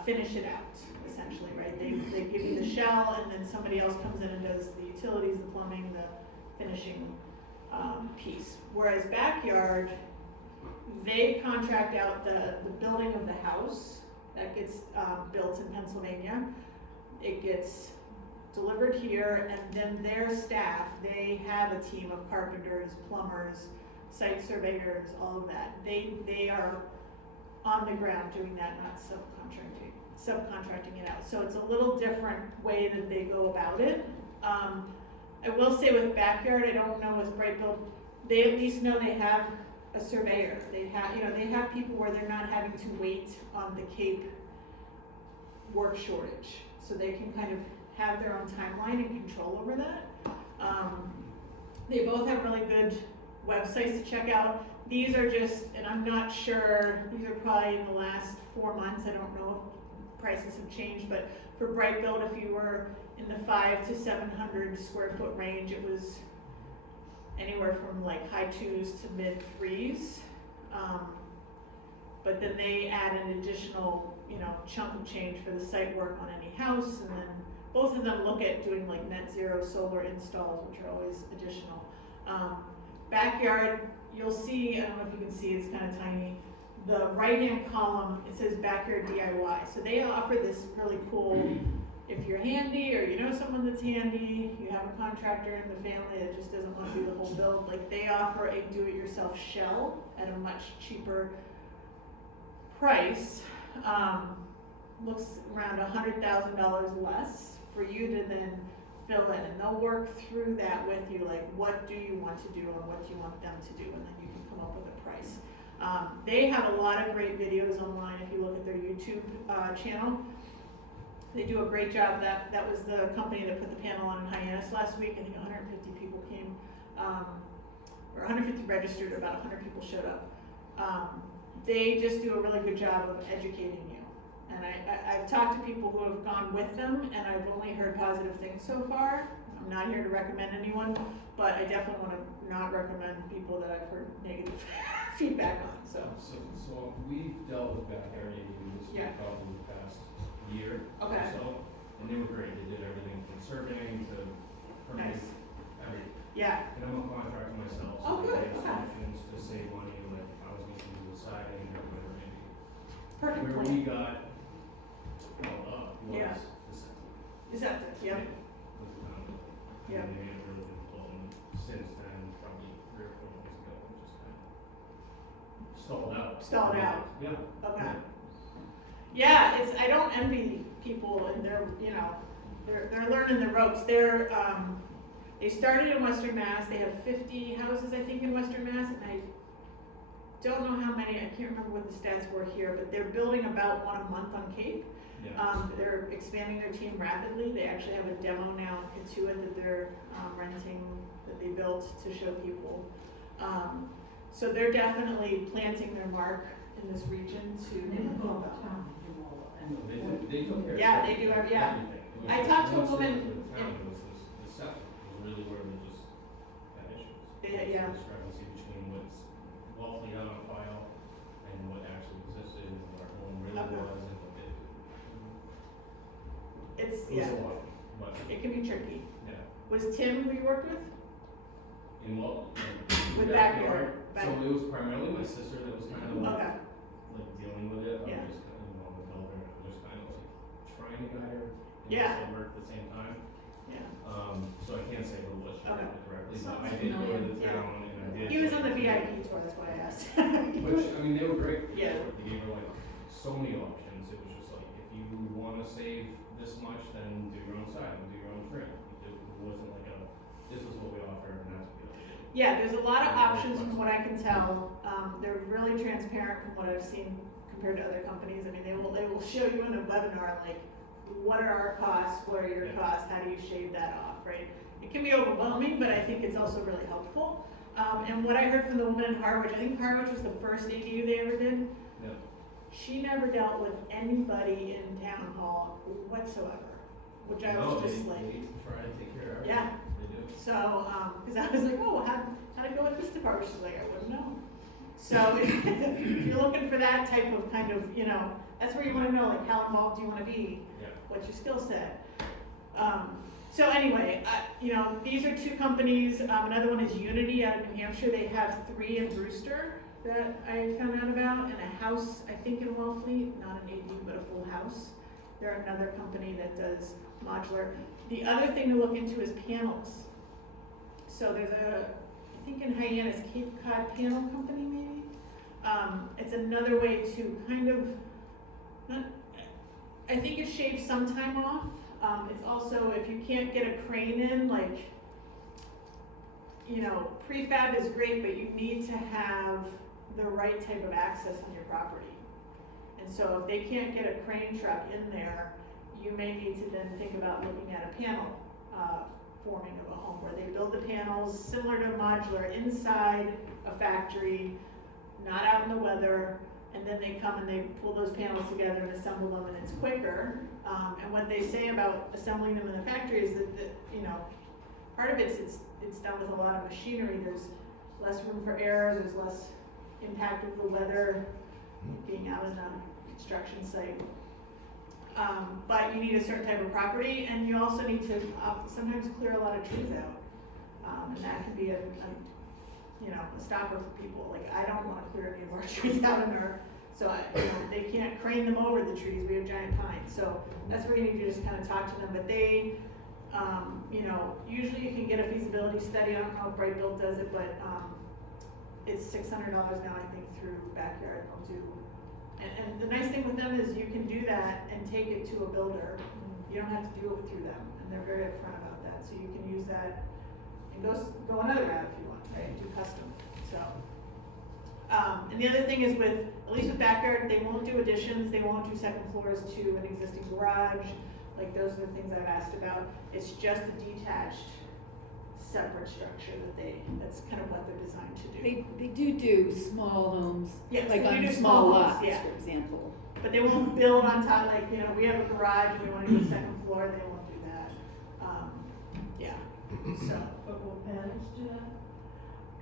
finish it out, essentially, right? They give you the shell and then somebody else comes in and does the utilities, the plumbing, the finishing piece. Whereas Backyard, they contract out the building of the house that gets, built in Pennsylvania. It gets delivered here, and then their staff, they have a team of carpenters, plumbers, site surveyors, all of that. They are on the ground doing that, not subcontracting it out. So it's a little different way that they go about it. I will say with Backyard, I don't know with Brightfield, they at least know they have a surveyor. They have people where they're not having to wait on the Cape work shortage. So they can kind of have their own timeline and control over that. They both have really good websites to check out. These are just, and I'm not sure, these are probably in the last 4 months. I don't know if prices have changed, but for Brightfield, if you were in the 500 to 700 square foot range, it was anywhere from like high 2s to mid 3s. But then they add an additional, chunk of change for the site work on any house, and then both of them look at doing like net zero solar installs, which are always additional. Backyard, you'll see, I don't know if you can see, it's kind of tiny. The right-hand column, it says Backyard DIY. So they offer this really cool, if you're handy or you know someone that's handy, you have a contractor in the family that just doesn't want to do the whole build, like they offer a do-it-yourself shell at a much cheaper price. Looks around $100,000 less for you to then fill in, and they'll work through that with you, like what do you want to do and what do you want them to do, and then you can come up with a price. They have a lot of great videos online. If you look at their YouTube channel, they do a great job. That was the company that put the panel on in Hyannis last week. I think 150 people came, or 150 registered, about 100 people showed up. They just do a really good job of educating you. And I've talked to people who have gone with them, and I've only heard positive things so far. I'm not here to recommend anyone, but I definitely want to not recommend people that I've heard negative feedback on, so. So we've dealt with Backyard ADUs Yeah. for probably the past year or Okay. so, and they were great. They did everything from surveying to permitting, Nice. everything. Yeah, And I'm a contractor myself, Oh, so good, they have okay. solutions to save money, like housing, to the siding, or whatever it may be. perfect Where plan. we got held up was Yeah. the septic. Is that, yeah, With the town building. Yeah. And they made it really difficult, and since then, probably 3 or 4 months ago, it just kind of stalled out. Stalled out. Yeah. okay. Yeah, I don't envy people, and they're learning the ropes. They started in Western Mass. They have 50 houses, I think, in Western Mass, and I don't know how many, I can't remember what the stats were here, but they're building about one a month on Cape. Yeah. They're expanding their team rapidly. They actually have a demo now in Katuah that they're renting, that they built to show people. So they're definitely planting their mark in this region to. They took care of. Yeah, they do have- yeah. everything. It was I just talked to a once they woman went to the town, in- it was the septic was really where we just had issues. Yeah. The discrepancy between what's Wellfleet on file and what actually existed, and what our home really Okay. was, and what it. It's, It was yeah, a lot, but, it can be tricky. yeah. Was Tim who you worked with? In what? With Backyard. So it was primarily my sister that was kind of like, Okay, like dealing with it. Yeah. I was just kind of, the builder, and I was just kind of like trying to guide her. And Yeah. also work at the same time. yeah. So I can't say who was Okay. directly, but Sounds I did go to the familiar. town and I did. He was on the VIP tour, that's why I asked. Which, I mean, they were great. Yeah. They gave her like so many options. It was just like, if you wanna save this much, then do your own siding, do your own trim. It wasn't like this is what we offer and that's what we did. Yeah, there's a lot of options from what I can tell. They're really transparent from what I've seen compared to other companies. I mean, they will show you in a webinar, like, what are our costs, what are your Yeah. costs, how do you shave that off, right? It can be overwhelming, but I think it's also really helpful. And what I heard from the woman in Harwich, I think Harwich was the first ADU they ever did. Yeah. She never dealt with anybody in town hall whatsoever, which I was just like, They try to take care of everything. Yeah. They do. so, cause I was like, oh, how'd it go with this department? She's like, I wouldn't know. So if you're looking for that type of kind of, that's where you wanna know, like, how involved do you wanna be? Yeah. What's your skill set? So anyway, these are two companies. Another one is Unity out of New Hampshire. They have 3 in Brewster. that I found out about, and a house, I think in Wellfleet, not an AD, but a full house. They're another company that does modular. The other thing to look into is panels. So there's I think in Hyannis, Cape Cod Panel Company maybe. It's another way to kind of, I think it shaves some time off. It's also, if you can't get a crane in, like, prefab is great, but you need to have the right type of access on your property. And so if they can't get a crane truck in there, you may need to then think about looking at a panel forming of a home where they build the panels similar to modular inside a factory, not out in the weather, and then they come and they pull those panels together and assemble them, and it's quicker. And what they say about assembling them in the factory is that part of it's done with a lot of machinery. There's less room for error, there's less impact of the weather being out in a construction site. But you need a certain type of property, and you also need to sometimes clear a lot of trees out. And that can be a stopper for people. Like, I don't wanna clear any of our trees out in our, so they can't crane them over the trees, we have giant pines. So that's where you need to just kinda talk to them, but they, usually you can get a feasibility study. I don't know if Bright Build does it, but, it's $600 now, I think, through Backyard. I'll do. And the nice thing with them is you can do that and take it to a builder. You don't have to do it through them, and they're very upfront about that. So you can use that and go another route if you want, right? Do custom. So, and the other thing is at least with Backyard, they won't do additions. They won't do second floors to an existing garage. Like, those are the things I've asked about. It's just a detached, separate structure that's kind of what they're designed to do. They do small homes, Yes, like they on do small small homes, lots, yeah. for example. But they won't build on top, like, we have a garage and we wanna do a second floor, they won't do that. Yeah, so. But will panels do that?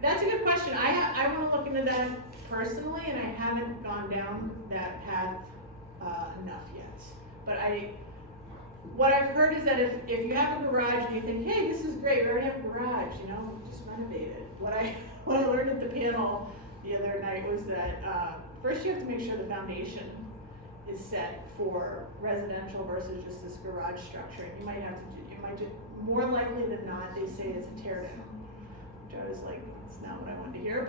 That's a good question. I wanna look into that personally, and I haven't gone down that path, enough yet. But what I've heard is that if you have a garage and you think, hey, this is great, we already have a garage, just renovate it. What I learned at the panel the other night was that, first you have to make sure the foundation is set for residential versus just this garage structure. And you might more likely than not, they say it's a tear down, which I was like, that's not what I wanted to hear,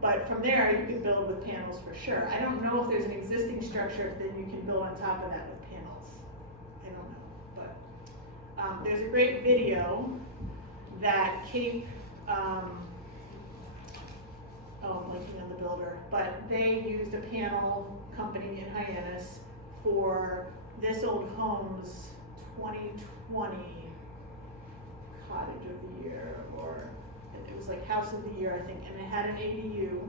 but from there, you can build with panels for sure. I don't know if there's an existing structure, if then you can build on top of that with panels. I don't know, but there's a great video that Cape, I'm looking at the builder, but they used a panel company in Hyannis for This Old Homes 2020 Cottage of the Year, or it was like House of the Year, I think, and it had an ADU,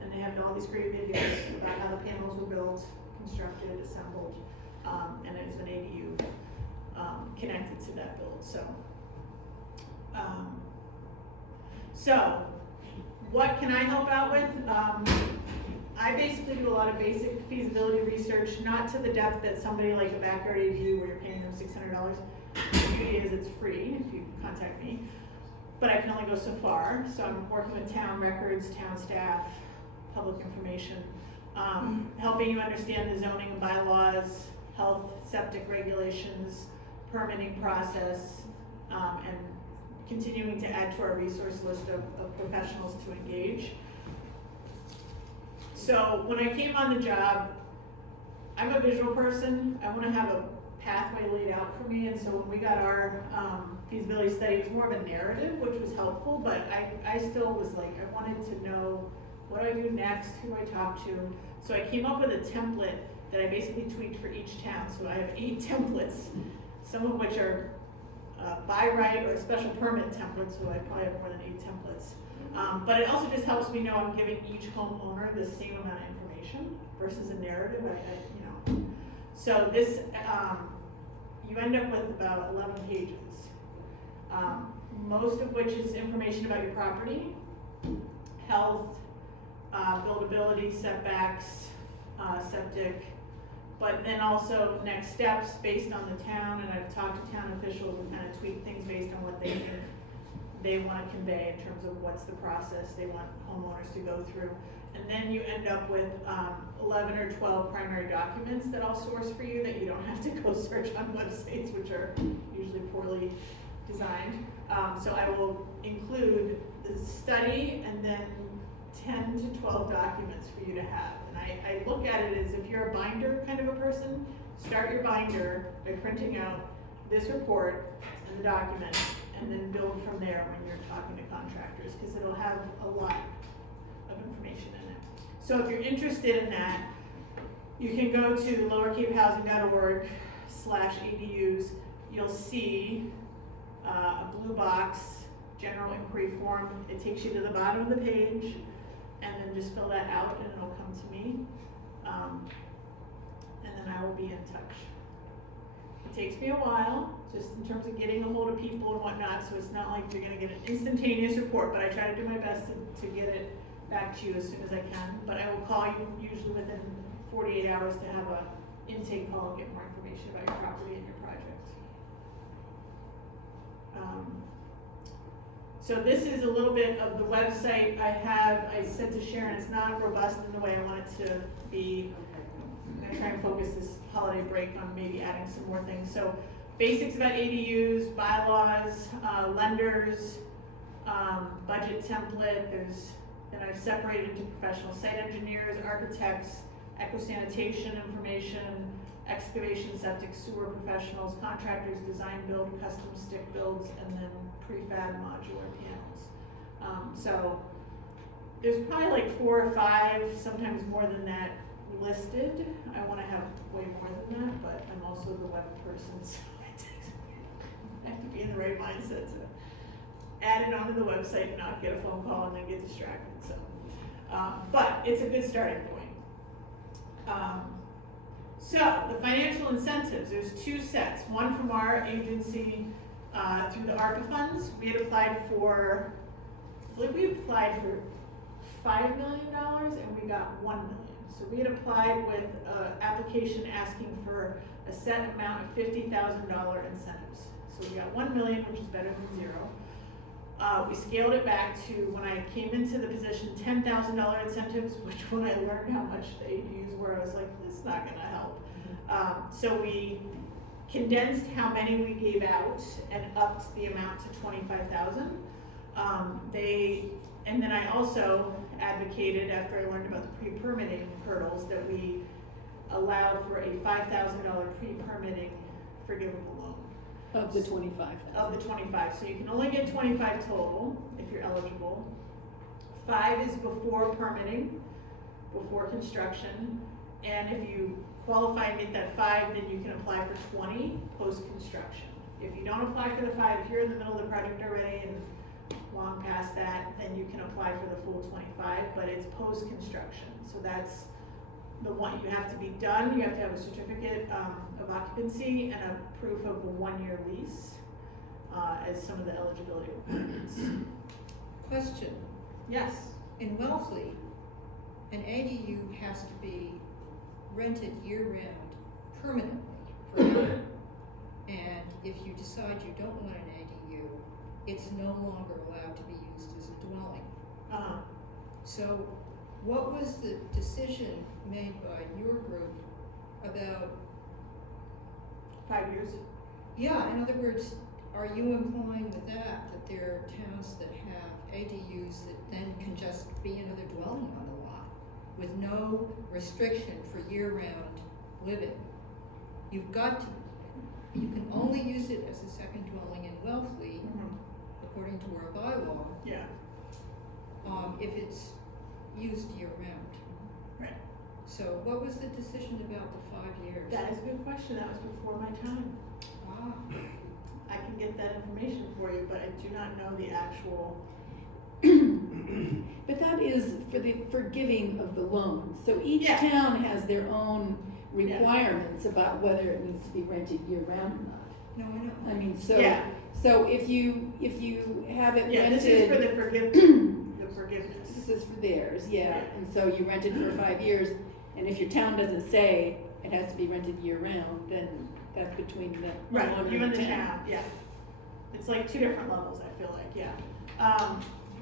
and they had all these great videos about how the panels were built, constructed, assembled, and it was an ADU connected to that build. So what can I help out with? I basically do a lot of basic feasibility research, not to the depth that somebody like a Backyard ADU where you're paying them $600. The beauty is it's free if you contact me, but I can only go so far. So I'm working with town records, town staff, public information, helping you understand the zoning and bylaws, health, septic regulations, permitting process, and continuing to add to our resource list of professionals to engage. So when I came on the job, I'm a visual person. I want to have a pathway laid out for me, and so when we got our feasibility study, it was more of a narrative, which was helpful, but I still was like, I wanted to know what do I do next, who do I talk to. So I came up with a template that I basically tweaked for each town. So I have 8 templates, some of which are by right or special permit templates, so I probably have more than 8 templates. But it also just helps me know I'm giving each homeowner the same amount of information versus a narrative. So this, you end up with about 11 pages, most of which is information about your property, health, buildability, setbacks, septic, but then also next steps based on the town, and I've talked to town officials and kind of tweaked things based on what they think they wanna convey in terms of what's the process they want homeowners to go through. And then you end up with 11 or 12 primary documents that I'll source for you that you don't have to go search on websites, which are usually poorly designed. So I will include the study and then 10 to 12 documents for you to have. And I look at it as if you're a binder kind of a person, start your binder by printing out this report and the document, and then build from there when you're talking to contractors, because it'll have a lot of information in it. So if you're interested in that, you can go to lowercapehousing.org/ADUs. You'll see a blue box, general inquiry form. It takes you to the bottom of the page, and then just fill that out and it'll come to me. And then I will be in touch. It takes me a while, just in terms of getting a hold of people and whatnot, so it's not like you're gonna get an instantaneous report, but I try to do my best to get it back to you as soon as I can. But I will call you usually within 48 hours to have a intake call and get more information about your property and your project. So this is a little bit of the website I said to Sharon, it's not robust in the way I want it to be. I'm gonna try and focus this holiday break on maybe adding some more things. So basics about ADUs, bylaws, lenders, budget template, then I've separated into professional site engineers, architects, eco-sanitation information, excavation, septic, sewer professionals, contractors, design build, custom stick builds, and then prefab modular panels. So there's probably like 4 or 5, sometimes more than that listed. I wanna have way more than that, but I'm also the web person, so I have to be in the right mindset to add it onto the website and not get a phone call and then get distracted, so. But it's a good starting point. So the financial incentives, there's 2 sets. One from our agency through the ARPA funds. We had applied for, I believe we applied for $5 million and we got $1 million. So we had applied with an application asking for a set amount of $50,000 incentives. So we got 1 million, which is better than 0. We scaled it back to, when I came into the position, $10,000 incentives, which when I learned how much the ADUs were, I was like, this is not gonna help. So we condensed how many we gave out and upped the amount to 25,000. And then I also advocated, after I learned about the pre-permitting hurdles, that we allow for a $5,000 pre-permitting forgivable loan. Of the 25,000. Of the 25, so you can only get 25 total if you're eligible. 5 is before permitting, before construction, and if you qualify and get that 5, then you can apply for 20 post-construction. If you don't apply for the 5, if you're in the middle of the project already and long past that, then you can apply for the full 25, but it's post-construction. So that's the one, you have to be done, you have to have a certificate of occupancy and a proof of a 1-year lease as some of the eligibility requirements. Question, Yes, in Wellfleet, an ADU has to be rented year-round permanently forever. And if you decide you don't want an ADU, it's no longer allowed to be used as a dwelling. So what was the decision made by your group about, 5 years. yeah, in other words, are you implying with that there are towns that have ADUs that then can just be another dwelling on the lot with no restriction for year-round living? You've got to, you can only use it as a second dwelling in Wellfleet, according to our bylaw, Yeah, if it's used year-round. right. So what was the decision about the 5 years? That is a good question, that was before my time. Ah, I can get that information for you, but I do not know the actual. But that is for the forgiving of the loan. So each Yeah. town has their own requirements about whether it needs to be rented year round or not. no, I know. I mean, so Yeah. so if you have it Yeah, rented, this is for the forgiveness. this is for theirs, yeah. And so you rent it for 5 years, and if your town doesn't say it has to be rented year round, then that's between the Right, homeowner you and the town. town, yeah. It's like two different levels, I feel like, yeah.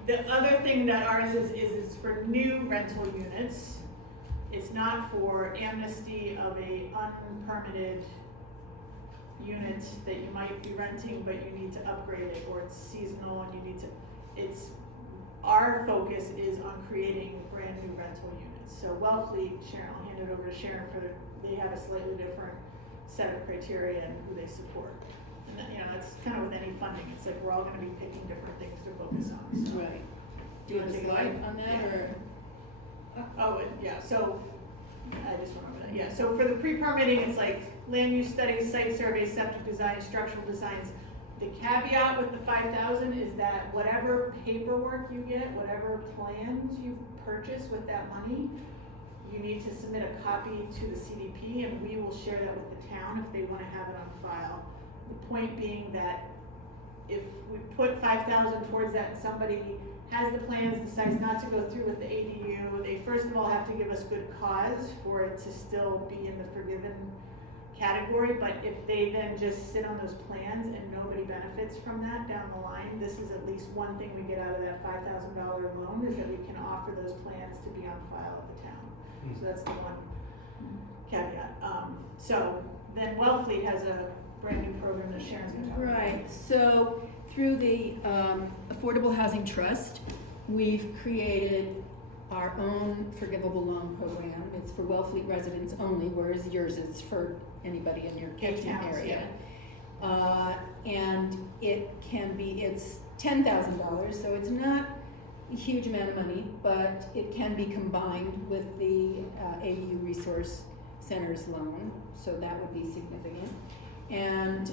The other thing that ours is for new rental units. It's not for amnesty of a unpermitted unit that you might be renting, but you need to upgrade it, or it's seasonal and you need to, our focus is on creating brand new rental units. So Wellfleet, Sharon, I'll hand it over to Sharon they have a slightly different set of criteria and who they support. And that, that's kind of with any funding, it's like we're all gonna be picking different things to focus on, so. Right. Do you want to Take it slide away? on that, or? So, I just remember that, yeah, so for the pre-permitting, it's like land use studies, site surveys, septic design, structural designs. The caveat with the 5,000 is that whatever paperwork you get, whatever plans you purchase with that money, you need to submit a copy to the CDP, and we will share that with the town if they wanna have it on file. The point being that if we put 5,000 towards that and somebody has the plans, decides not to go through with the ADU, they first of all have to give us good cause for it to still be in the forgiven category, but if they then just sit on those plans and nobody benefits from that down the line, this is at least one thing we get out of that $5,000 loan, is that we can offer those plans to be on file at the town. So that's the one caveat. So then Wellfleet has a brand new program that Sharon's gonna talk about. Right, so through the Affordable Housing Trust, we've created our own forgivable loan program. It's for Wellfleet residents only, whereas yours is for anybody in your catchment towns, area. And it's $10,000, so it's not a huge amount of money, but it can be combined with the ADU Resource Center's loan, so that would be significant. And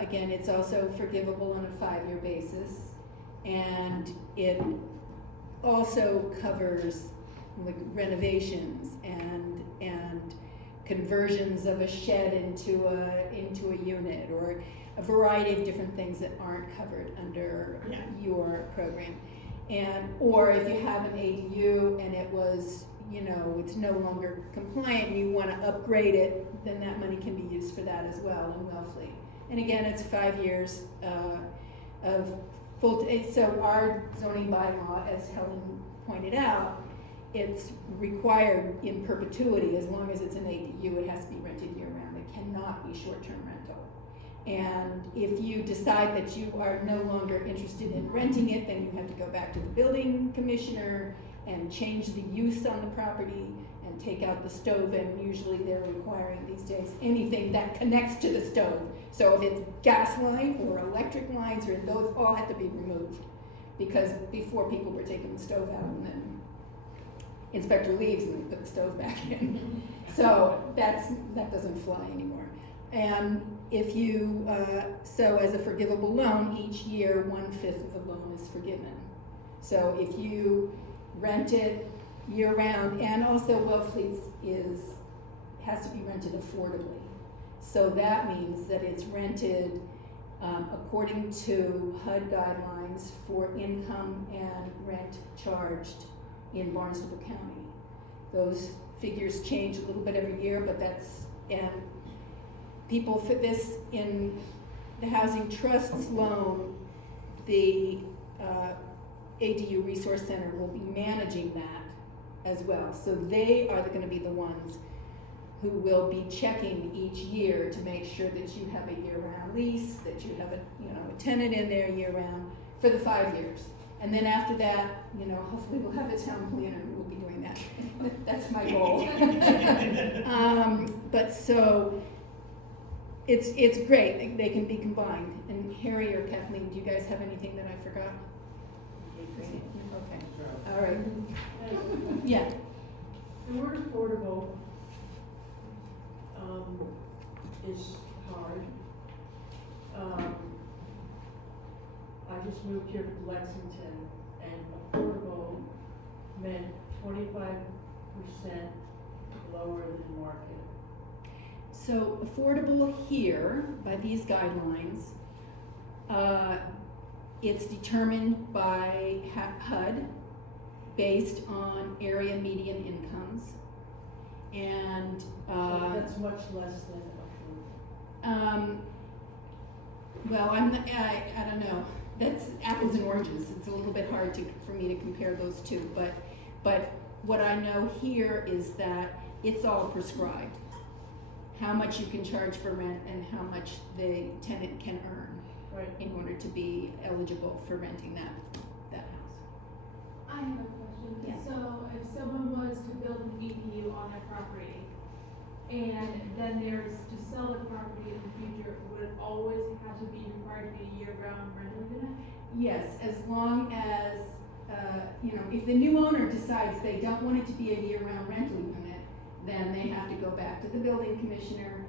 again, it's also forgivable on a 5-year basis, and it also covers like renovations and conversions of a shed into a unit, or a variety of different things that aren't covered under your program. Or if you have an ADU and it was, it's no longer compliant and you want to upgrade it, then that money can be used for that as well in Wellfleet. And again, it's 5 years of full, so our zoning bylaw, as Helen pointed out, it's required in perpetuity. As long as it's an ADU, it has to be rented year round. It cannot be short-term rental. And if you decide that you are no longer interested in renting it, then you have to go back to the building commissioner and change the use on the property and take out the stove, and usually they're requiring these days anything that connects to the stove. So if it's gas line or electric lines, or those all have to be removed, because before people were taking the stove out and then inspector leaves and they put the stove back in. So that doesn't fly anymore. And if you, so as a forgivable loan, each year 1/5 of the loan is forgiven. So if you rent it year round, and also Wellfleet's has to be rented affordably. So that means that it's rented according to HUD guidelines for income and rent charged in Barnstable County. Those figures change a little bit every year, but and people fit this in the Housing Trust's loan. The ADU Resource Center will be managing that as well. So they are going to be the ones who will be checking each year to make sure that you have a year-round lease, that you have a tenant in there year-round for the 5 years. And then after that, hopefully we'll have a town planner who will be doing that. That's my goal. But so it's great. They can be combined. And Harry or Kathleen, do you guys have anything that I forgot? Okay. All right. Yeah. The word affordable is hard. I just moved here to Lexington, and affordable meant 25% lower than market. So affordable here, by these guidelines, it's determined by HUD based on area median incomes. And So that's much less than affordable. Well, I don't know, that's apples and oranges, it's a little bit hard for me to compare those two, but what I know here is that it's all prescribed. How much you can charge for rent and how much the tenant can earn Right. in order to be eligible for renting that house. I have a question. Yeah. So if someone was to build an EDU on their property, and then there's to sell the property in the future, would it always have to be required to be a year-round rental unit? Yes, as long as, if the new owner decides they don't want it to be a year-round rental unit, then they have to go back to the building commissioner,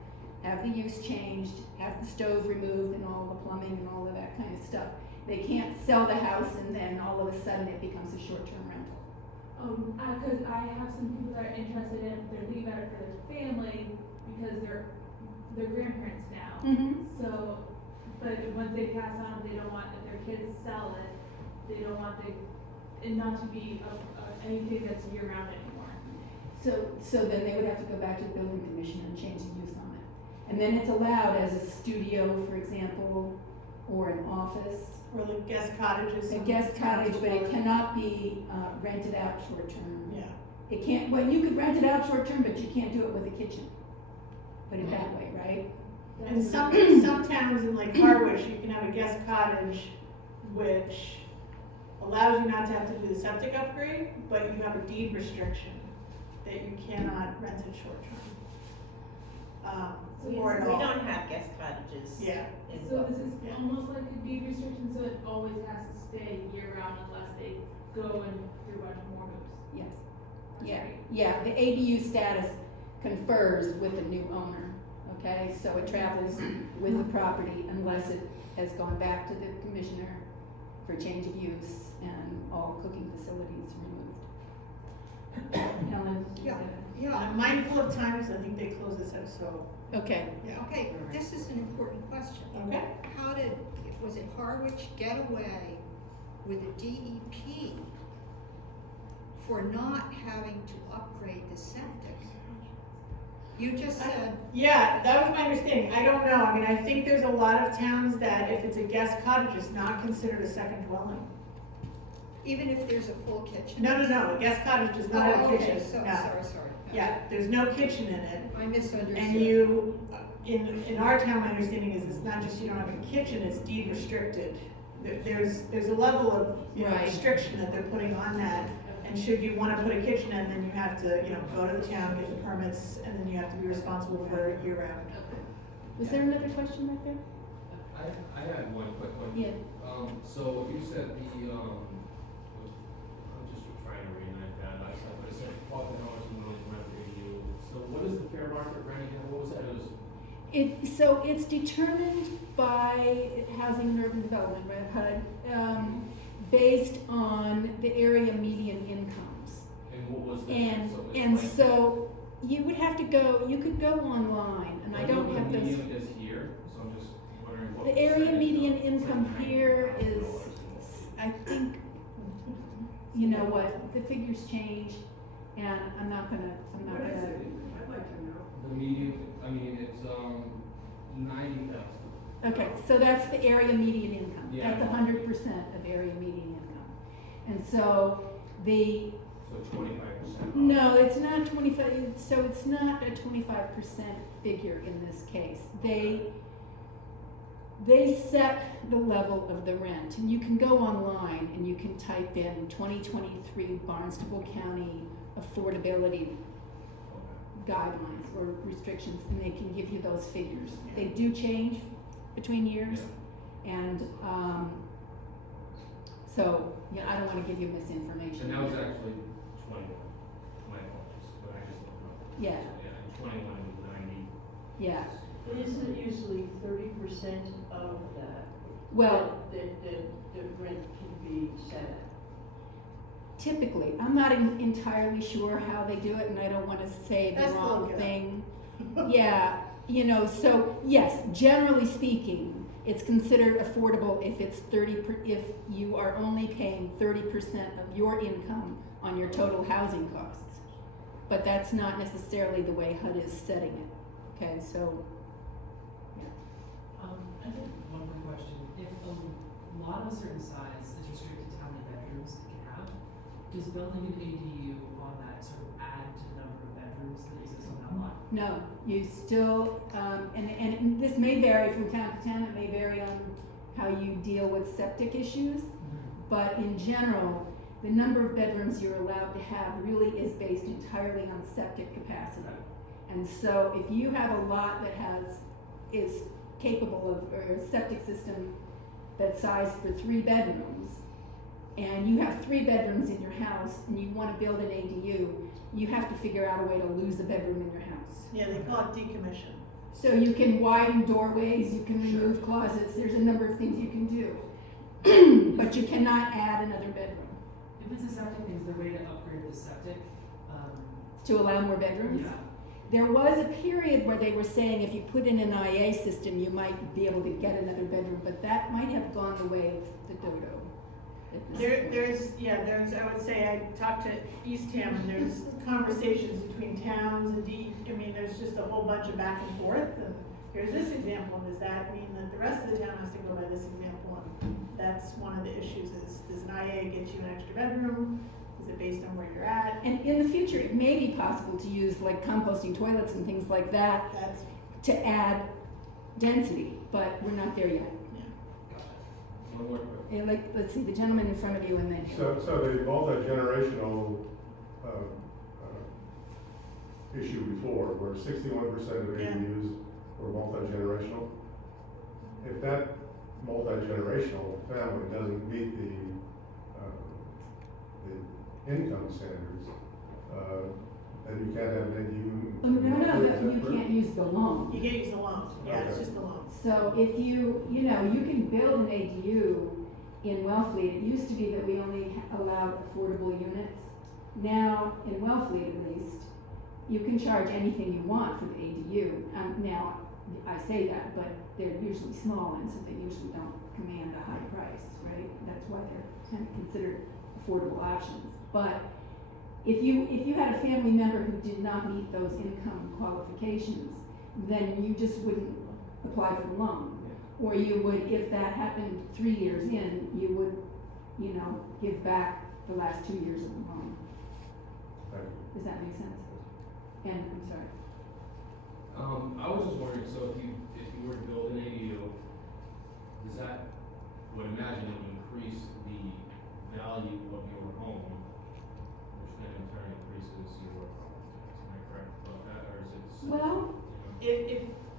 have the use changed, have the stove removed and all the plumbing and all of that kind of stuff. They can't sell the house and then all of a sudden it becomes a short-term rental. Cause I have some people that are interested in, they're thinking about it for their family, because they're grandparents now. So, but once they pass on, they don't want, if their kids sell it, they don't want it not to be anything that's year-round anymore. So then they would have to go back to the building commissioner and change the use on it. And then it's allowed as a studio, for example, or an office, Or like guest cottages. a some guest towns cottage, but it will- cannot be rented out short-term. Yeah, It can't, well, you could rent it out short-term, but you can't do it with a kitchen. Put it that way, right? and some towns in like Harwich, you can have a guest cottage which allows you not to have to do the septic upgrade, but you have a deed restriction that you cannot rent it short-term. We Or at we all. don't have guest cottages. Yeah, in So this is Yeah. almost like a deed restriction, so it always has to stay year-round unless they go and do a bunch more moves. Yes. That's Yeah, great. yeah, the ADU status confers with the new owner, okay? So it travels with the property unless it has gone back to the commissioner for change of use and all cooking facilities removed. Helen? is Yeah. that- I'm mindful of time, because I think they close this out, so, Okay, yeah. Okay, this is an important question. Okay. How was it Harwich get away with a DEP for not having to upgrade the septic? You just said, Yeah, that was my understanding. I don't know. I mean, I think there's a lot of towns that if it's a guest cottage, it's not considered a second dwelling. even if there's a full kitchen? No, a guest cottage does not have Oh, a okay, kitchen. so, No. sorry. Yeah, there's no kitchen in it. I misunderstood. And you, in our town, my understanding is it's not just you don't have a kitchen, it's deed restricted. There's a level of, Right. restriction that they're putting on that. And should you wanna put a kitchen in, then you have to, go to the town, get the permits, and then you have to be responsible for it year round. was there another question right there? I had one quick one. Yeah. So you said I'm just trying to reenact that, but it said $1,200 a month rent for you. So what is the fair market rent again? What was that? So it's determined by Housing and Urban Development, right, HUD, based on the area median incomes. And what was that? And, So it's and like- so you would have to go, you could go online, and I don't have The those. median is here, so I'm just wondering what. The area percentage median of- income like here is, $90,000. I think, you know what, the figures change, and I'm not gonna. I'd like to know. The median, I mean, it's, 90,000. Okay, so that's the area median income. Yeah. That's 100% of area median income. And so the, So 25%. no, it's not 25, so it's not a 25% figure in this case. They set the level of the rent, and you can go online and you can type in 2023 Barnstable County affordability guidelines or restrictions, and they can give you those figures. They do change between years, and, so, I don't wanna give you misinformation. And that was actually 21, my apologies, but I just looked up. Yeah. Yeah, and 21 was 90. Yeah, But isn't it usually 30% of that? well, That the rent can be set at? typically, I'm not entirely sure how they do it, and I don't wanna say the That's wrong look it up. thing. Yeah, so, yes, generally speaking, it's considered affordable if it's if you are only paying 30% of your income on your total housing costs. But that's not necessarily the way HUD is setting it, okay, so, I have one more lot of a certain size is restricted to how many bedrooms it can have. Does building an ADU on that sort of add to the number of bedrooms that exist on that lot? No, you still, and this may vary from town to town, it may vary on how you deal with septic issues, but in general, the number of bedrooms you're allowed to have really is based entirely on septic capacity. And so if you have a lot that is capable of, or a septic system that's sized for 3 bedrooms, and you have 3 bedrooms in your house, and you wanna build an ADU, you have to figure out a way to lose a bedroom in your house. Yeah, they call it decommission. So you can widen doorways, you can remove closets, there's a number of things you can do. But you cannot add another bedroom. If it's a septic, is there a way to upgrade the septic? To allow more bedrooms? Yeah. There was a period where they were saying if you put in an IA system, you might be able to get another bedroom, but that might have gone the way of the dodo. at this point. There's, I would say, I talked to Eastham, and there's conversations between towns and there's just a whole bunch of back and forth, and here's this example, does that mean that the rest of the town has to go by this example? And that's one of the issues is, does an IA get you an extra bedroom? Is it based on where you're at? And in the future, it may be possible to use like composting toilets and things like that That's, to add density, but we're not there yet. One more quick. And like, let's see, the gentleman in front of you and then you. So the multi-generational, issue before, where 61% of Yeah. ADUs were multi-generational. If that multi-generational family doesn't meet the income standards, then you can't have an ADU. Oh, no, Is but that you correct? can't use the loan. you can't use the loan, yeah, it's Okay. just the loan. So if you can build an ADU in Wellfleet. It used to be that we only allowed affordable units. Now, in Wellfleet at least, you can charge anything you want for the ADU. Now, I say that, but they're usually small and so they usually don't command a high price, right? That's why they're kind of considered affordable options. But if you had a family member who did not meet those income qualifications, then you just wouldn't apply for the loan. Or you would, if that happened 3 years in, you would, give back the last 2 years of the loan. Thank you. Does that make sense? And, I'm sorry. I was just wondering, so if you were to build an ADU, does that, would imagine it would increase the value of your home, which then in turn increases your property tax, am I correct about that, or is it? Well,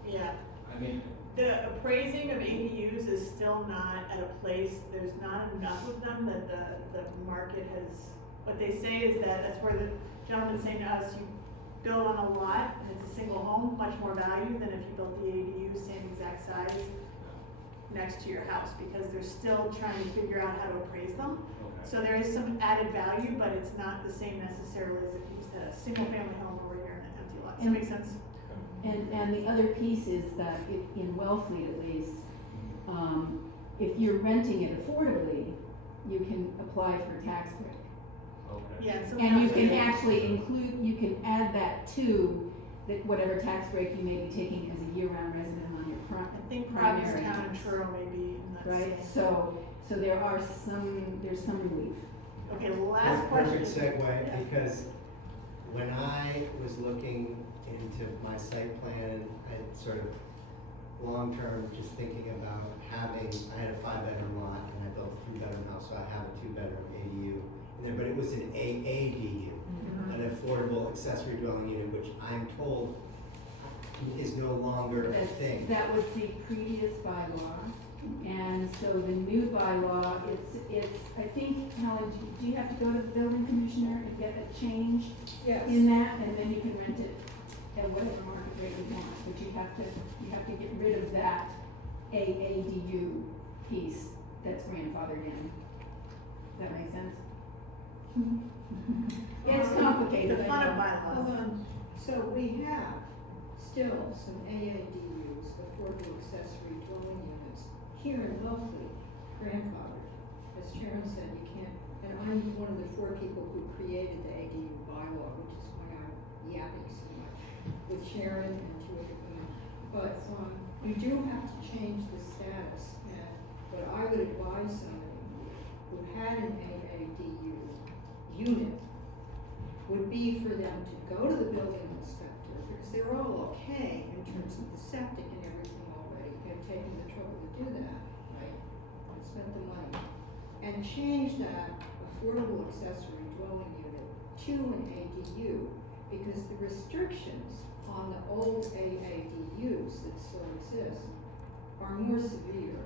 Yeah. I mean, The appraising of ADUs is still not at a place, there's not enough of them that the market has, what they say is that's where the gentleman's saying to us, you build on a lot and it's a single home, much more value than if you built the ADU, same exact size, next to your house, because they're still trying to figure out how to appraise them. okay. So there is some added value, but it's not the same necessarily as if you said a single family home where you're in an empty lot. Does that make sense? and the other piece is that in Wellfleet at least, if you're renting it affordably, you can apply for a tax break. Okay. Yeah, so And you can actually you can add that to whatever tax break you may be taking as a year-round resident on your I think primary Provincetown and house. Truro may be in that Right, same. so there's some relief. Okay, last question. Perfect segue, Yeah. because when I was looking into my site plan, I sort of long-term just thinking about I had a 5-bedroom lot and I built a 3-bedroom house, so I have a 2-bedroom ADU. But it was an AADU, an affordable accessory dwelling unit, which I'm told is no longer a thing. That was the previous bylaw, and so the new bylaw, it's, I think, Helen, do you have to go to the building commissioner and get a change Yes. in that, and then you can rent it at whatever market rate you want, but you have to get rid of that AADU piece that's grandfathered in. Does that make sense? It's complicated, The I fun of know. bylaws. Hold on, so we have still some AADUs, affordable accessory dwelling units, here in Wellfleet, grandfathered. As Sharon said, you can't, and I'm one of the 4 people who created the ADU bylaw, which is why I'm yapping so much, with Sharon and 2 other women. But, you do have to change the status, and the what I would advise somebody who had an AADU unit would be for them to go to the building inspector, because they're all okay in terms of the septic and everything already. They're taking the trouble to do that, right? And spent the money. And change that affordable accessory dwelling unit to an ADU, because the restrictions on the old AADUs that still exist are more severe.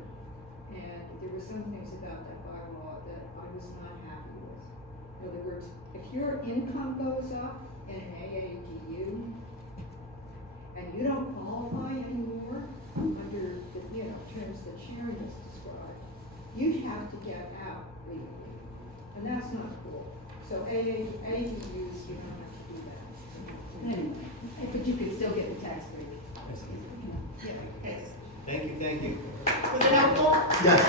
And there were some things about that bylaw that I was not happy with. In other words, if your income goes up in an AADU and you don't qualify anymore under the, terms that Sharon has described, you have to get out legally. And that's not cool. So AADUs, you don't have to do that. Anyway, but you could still get the tax break. Yeah, okay. Thank you. Was it helpful? Yes.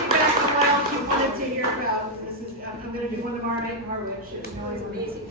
Feedback on what else you wanted to hear about, this is, I'm gonna do one tomorrow night in Harwich, it's really amazing.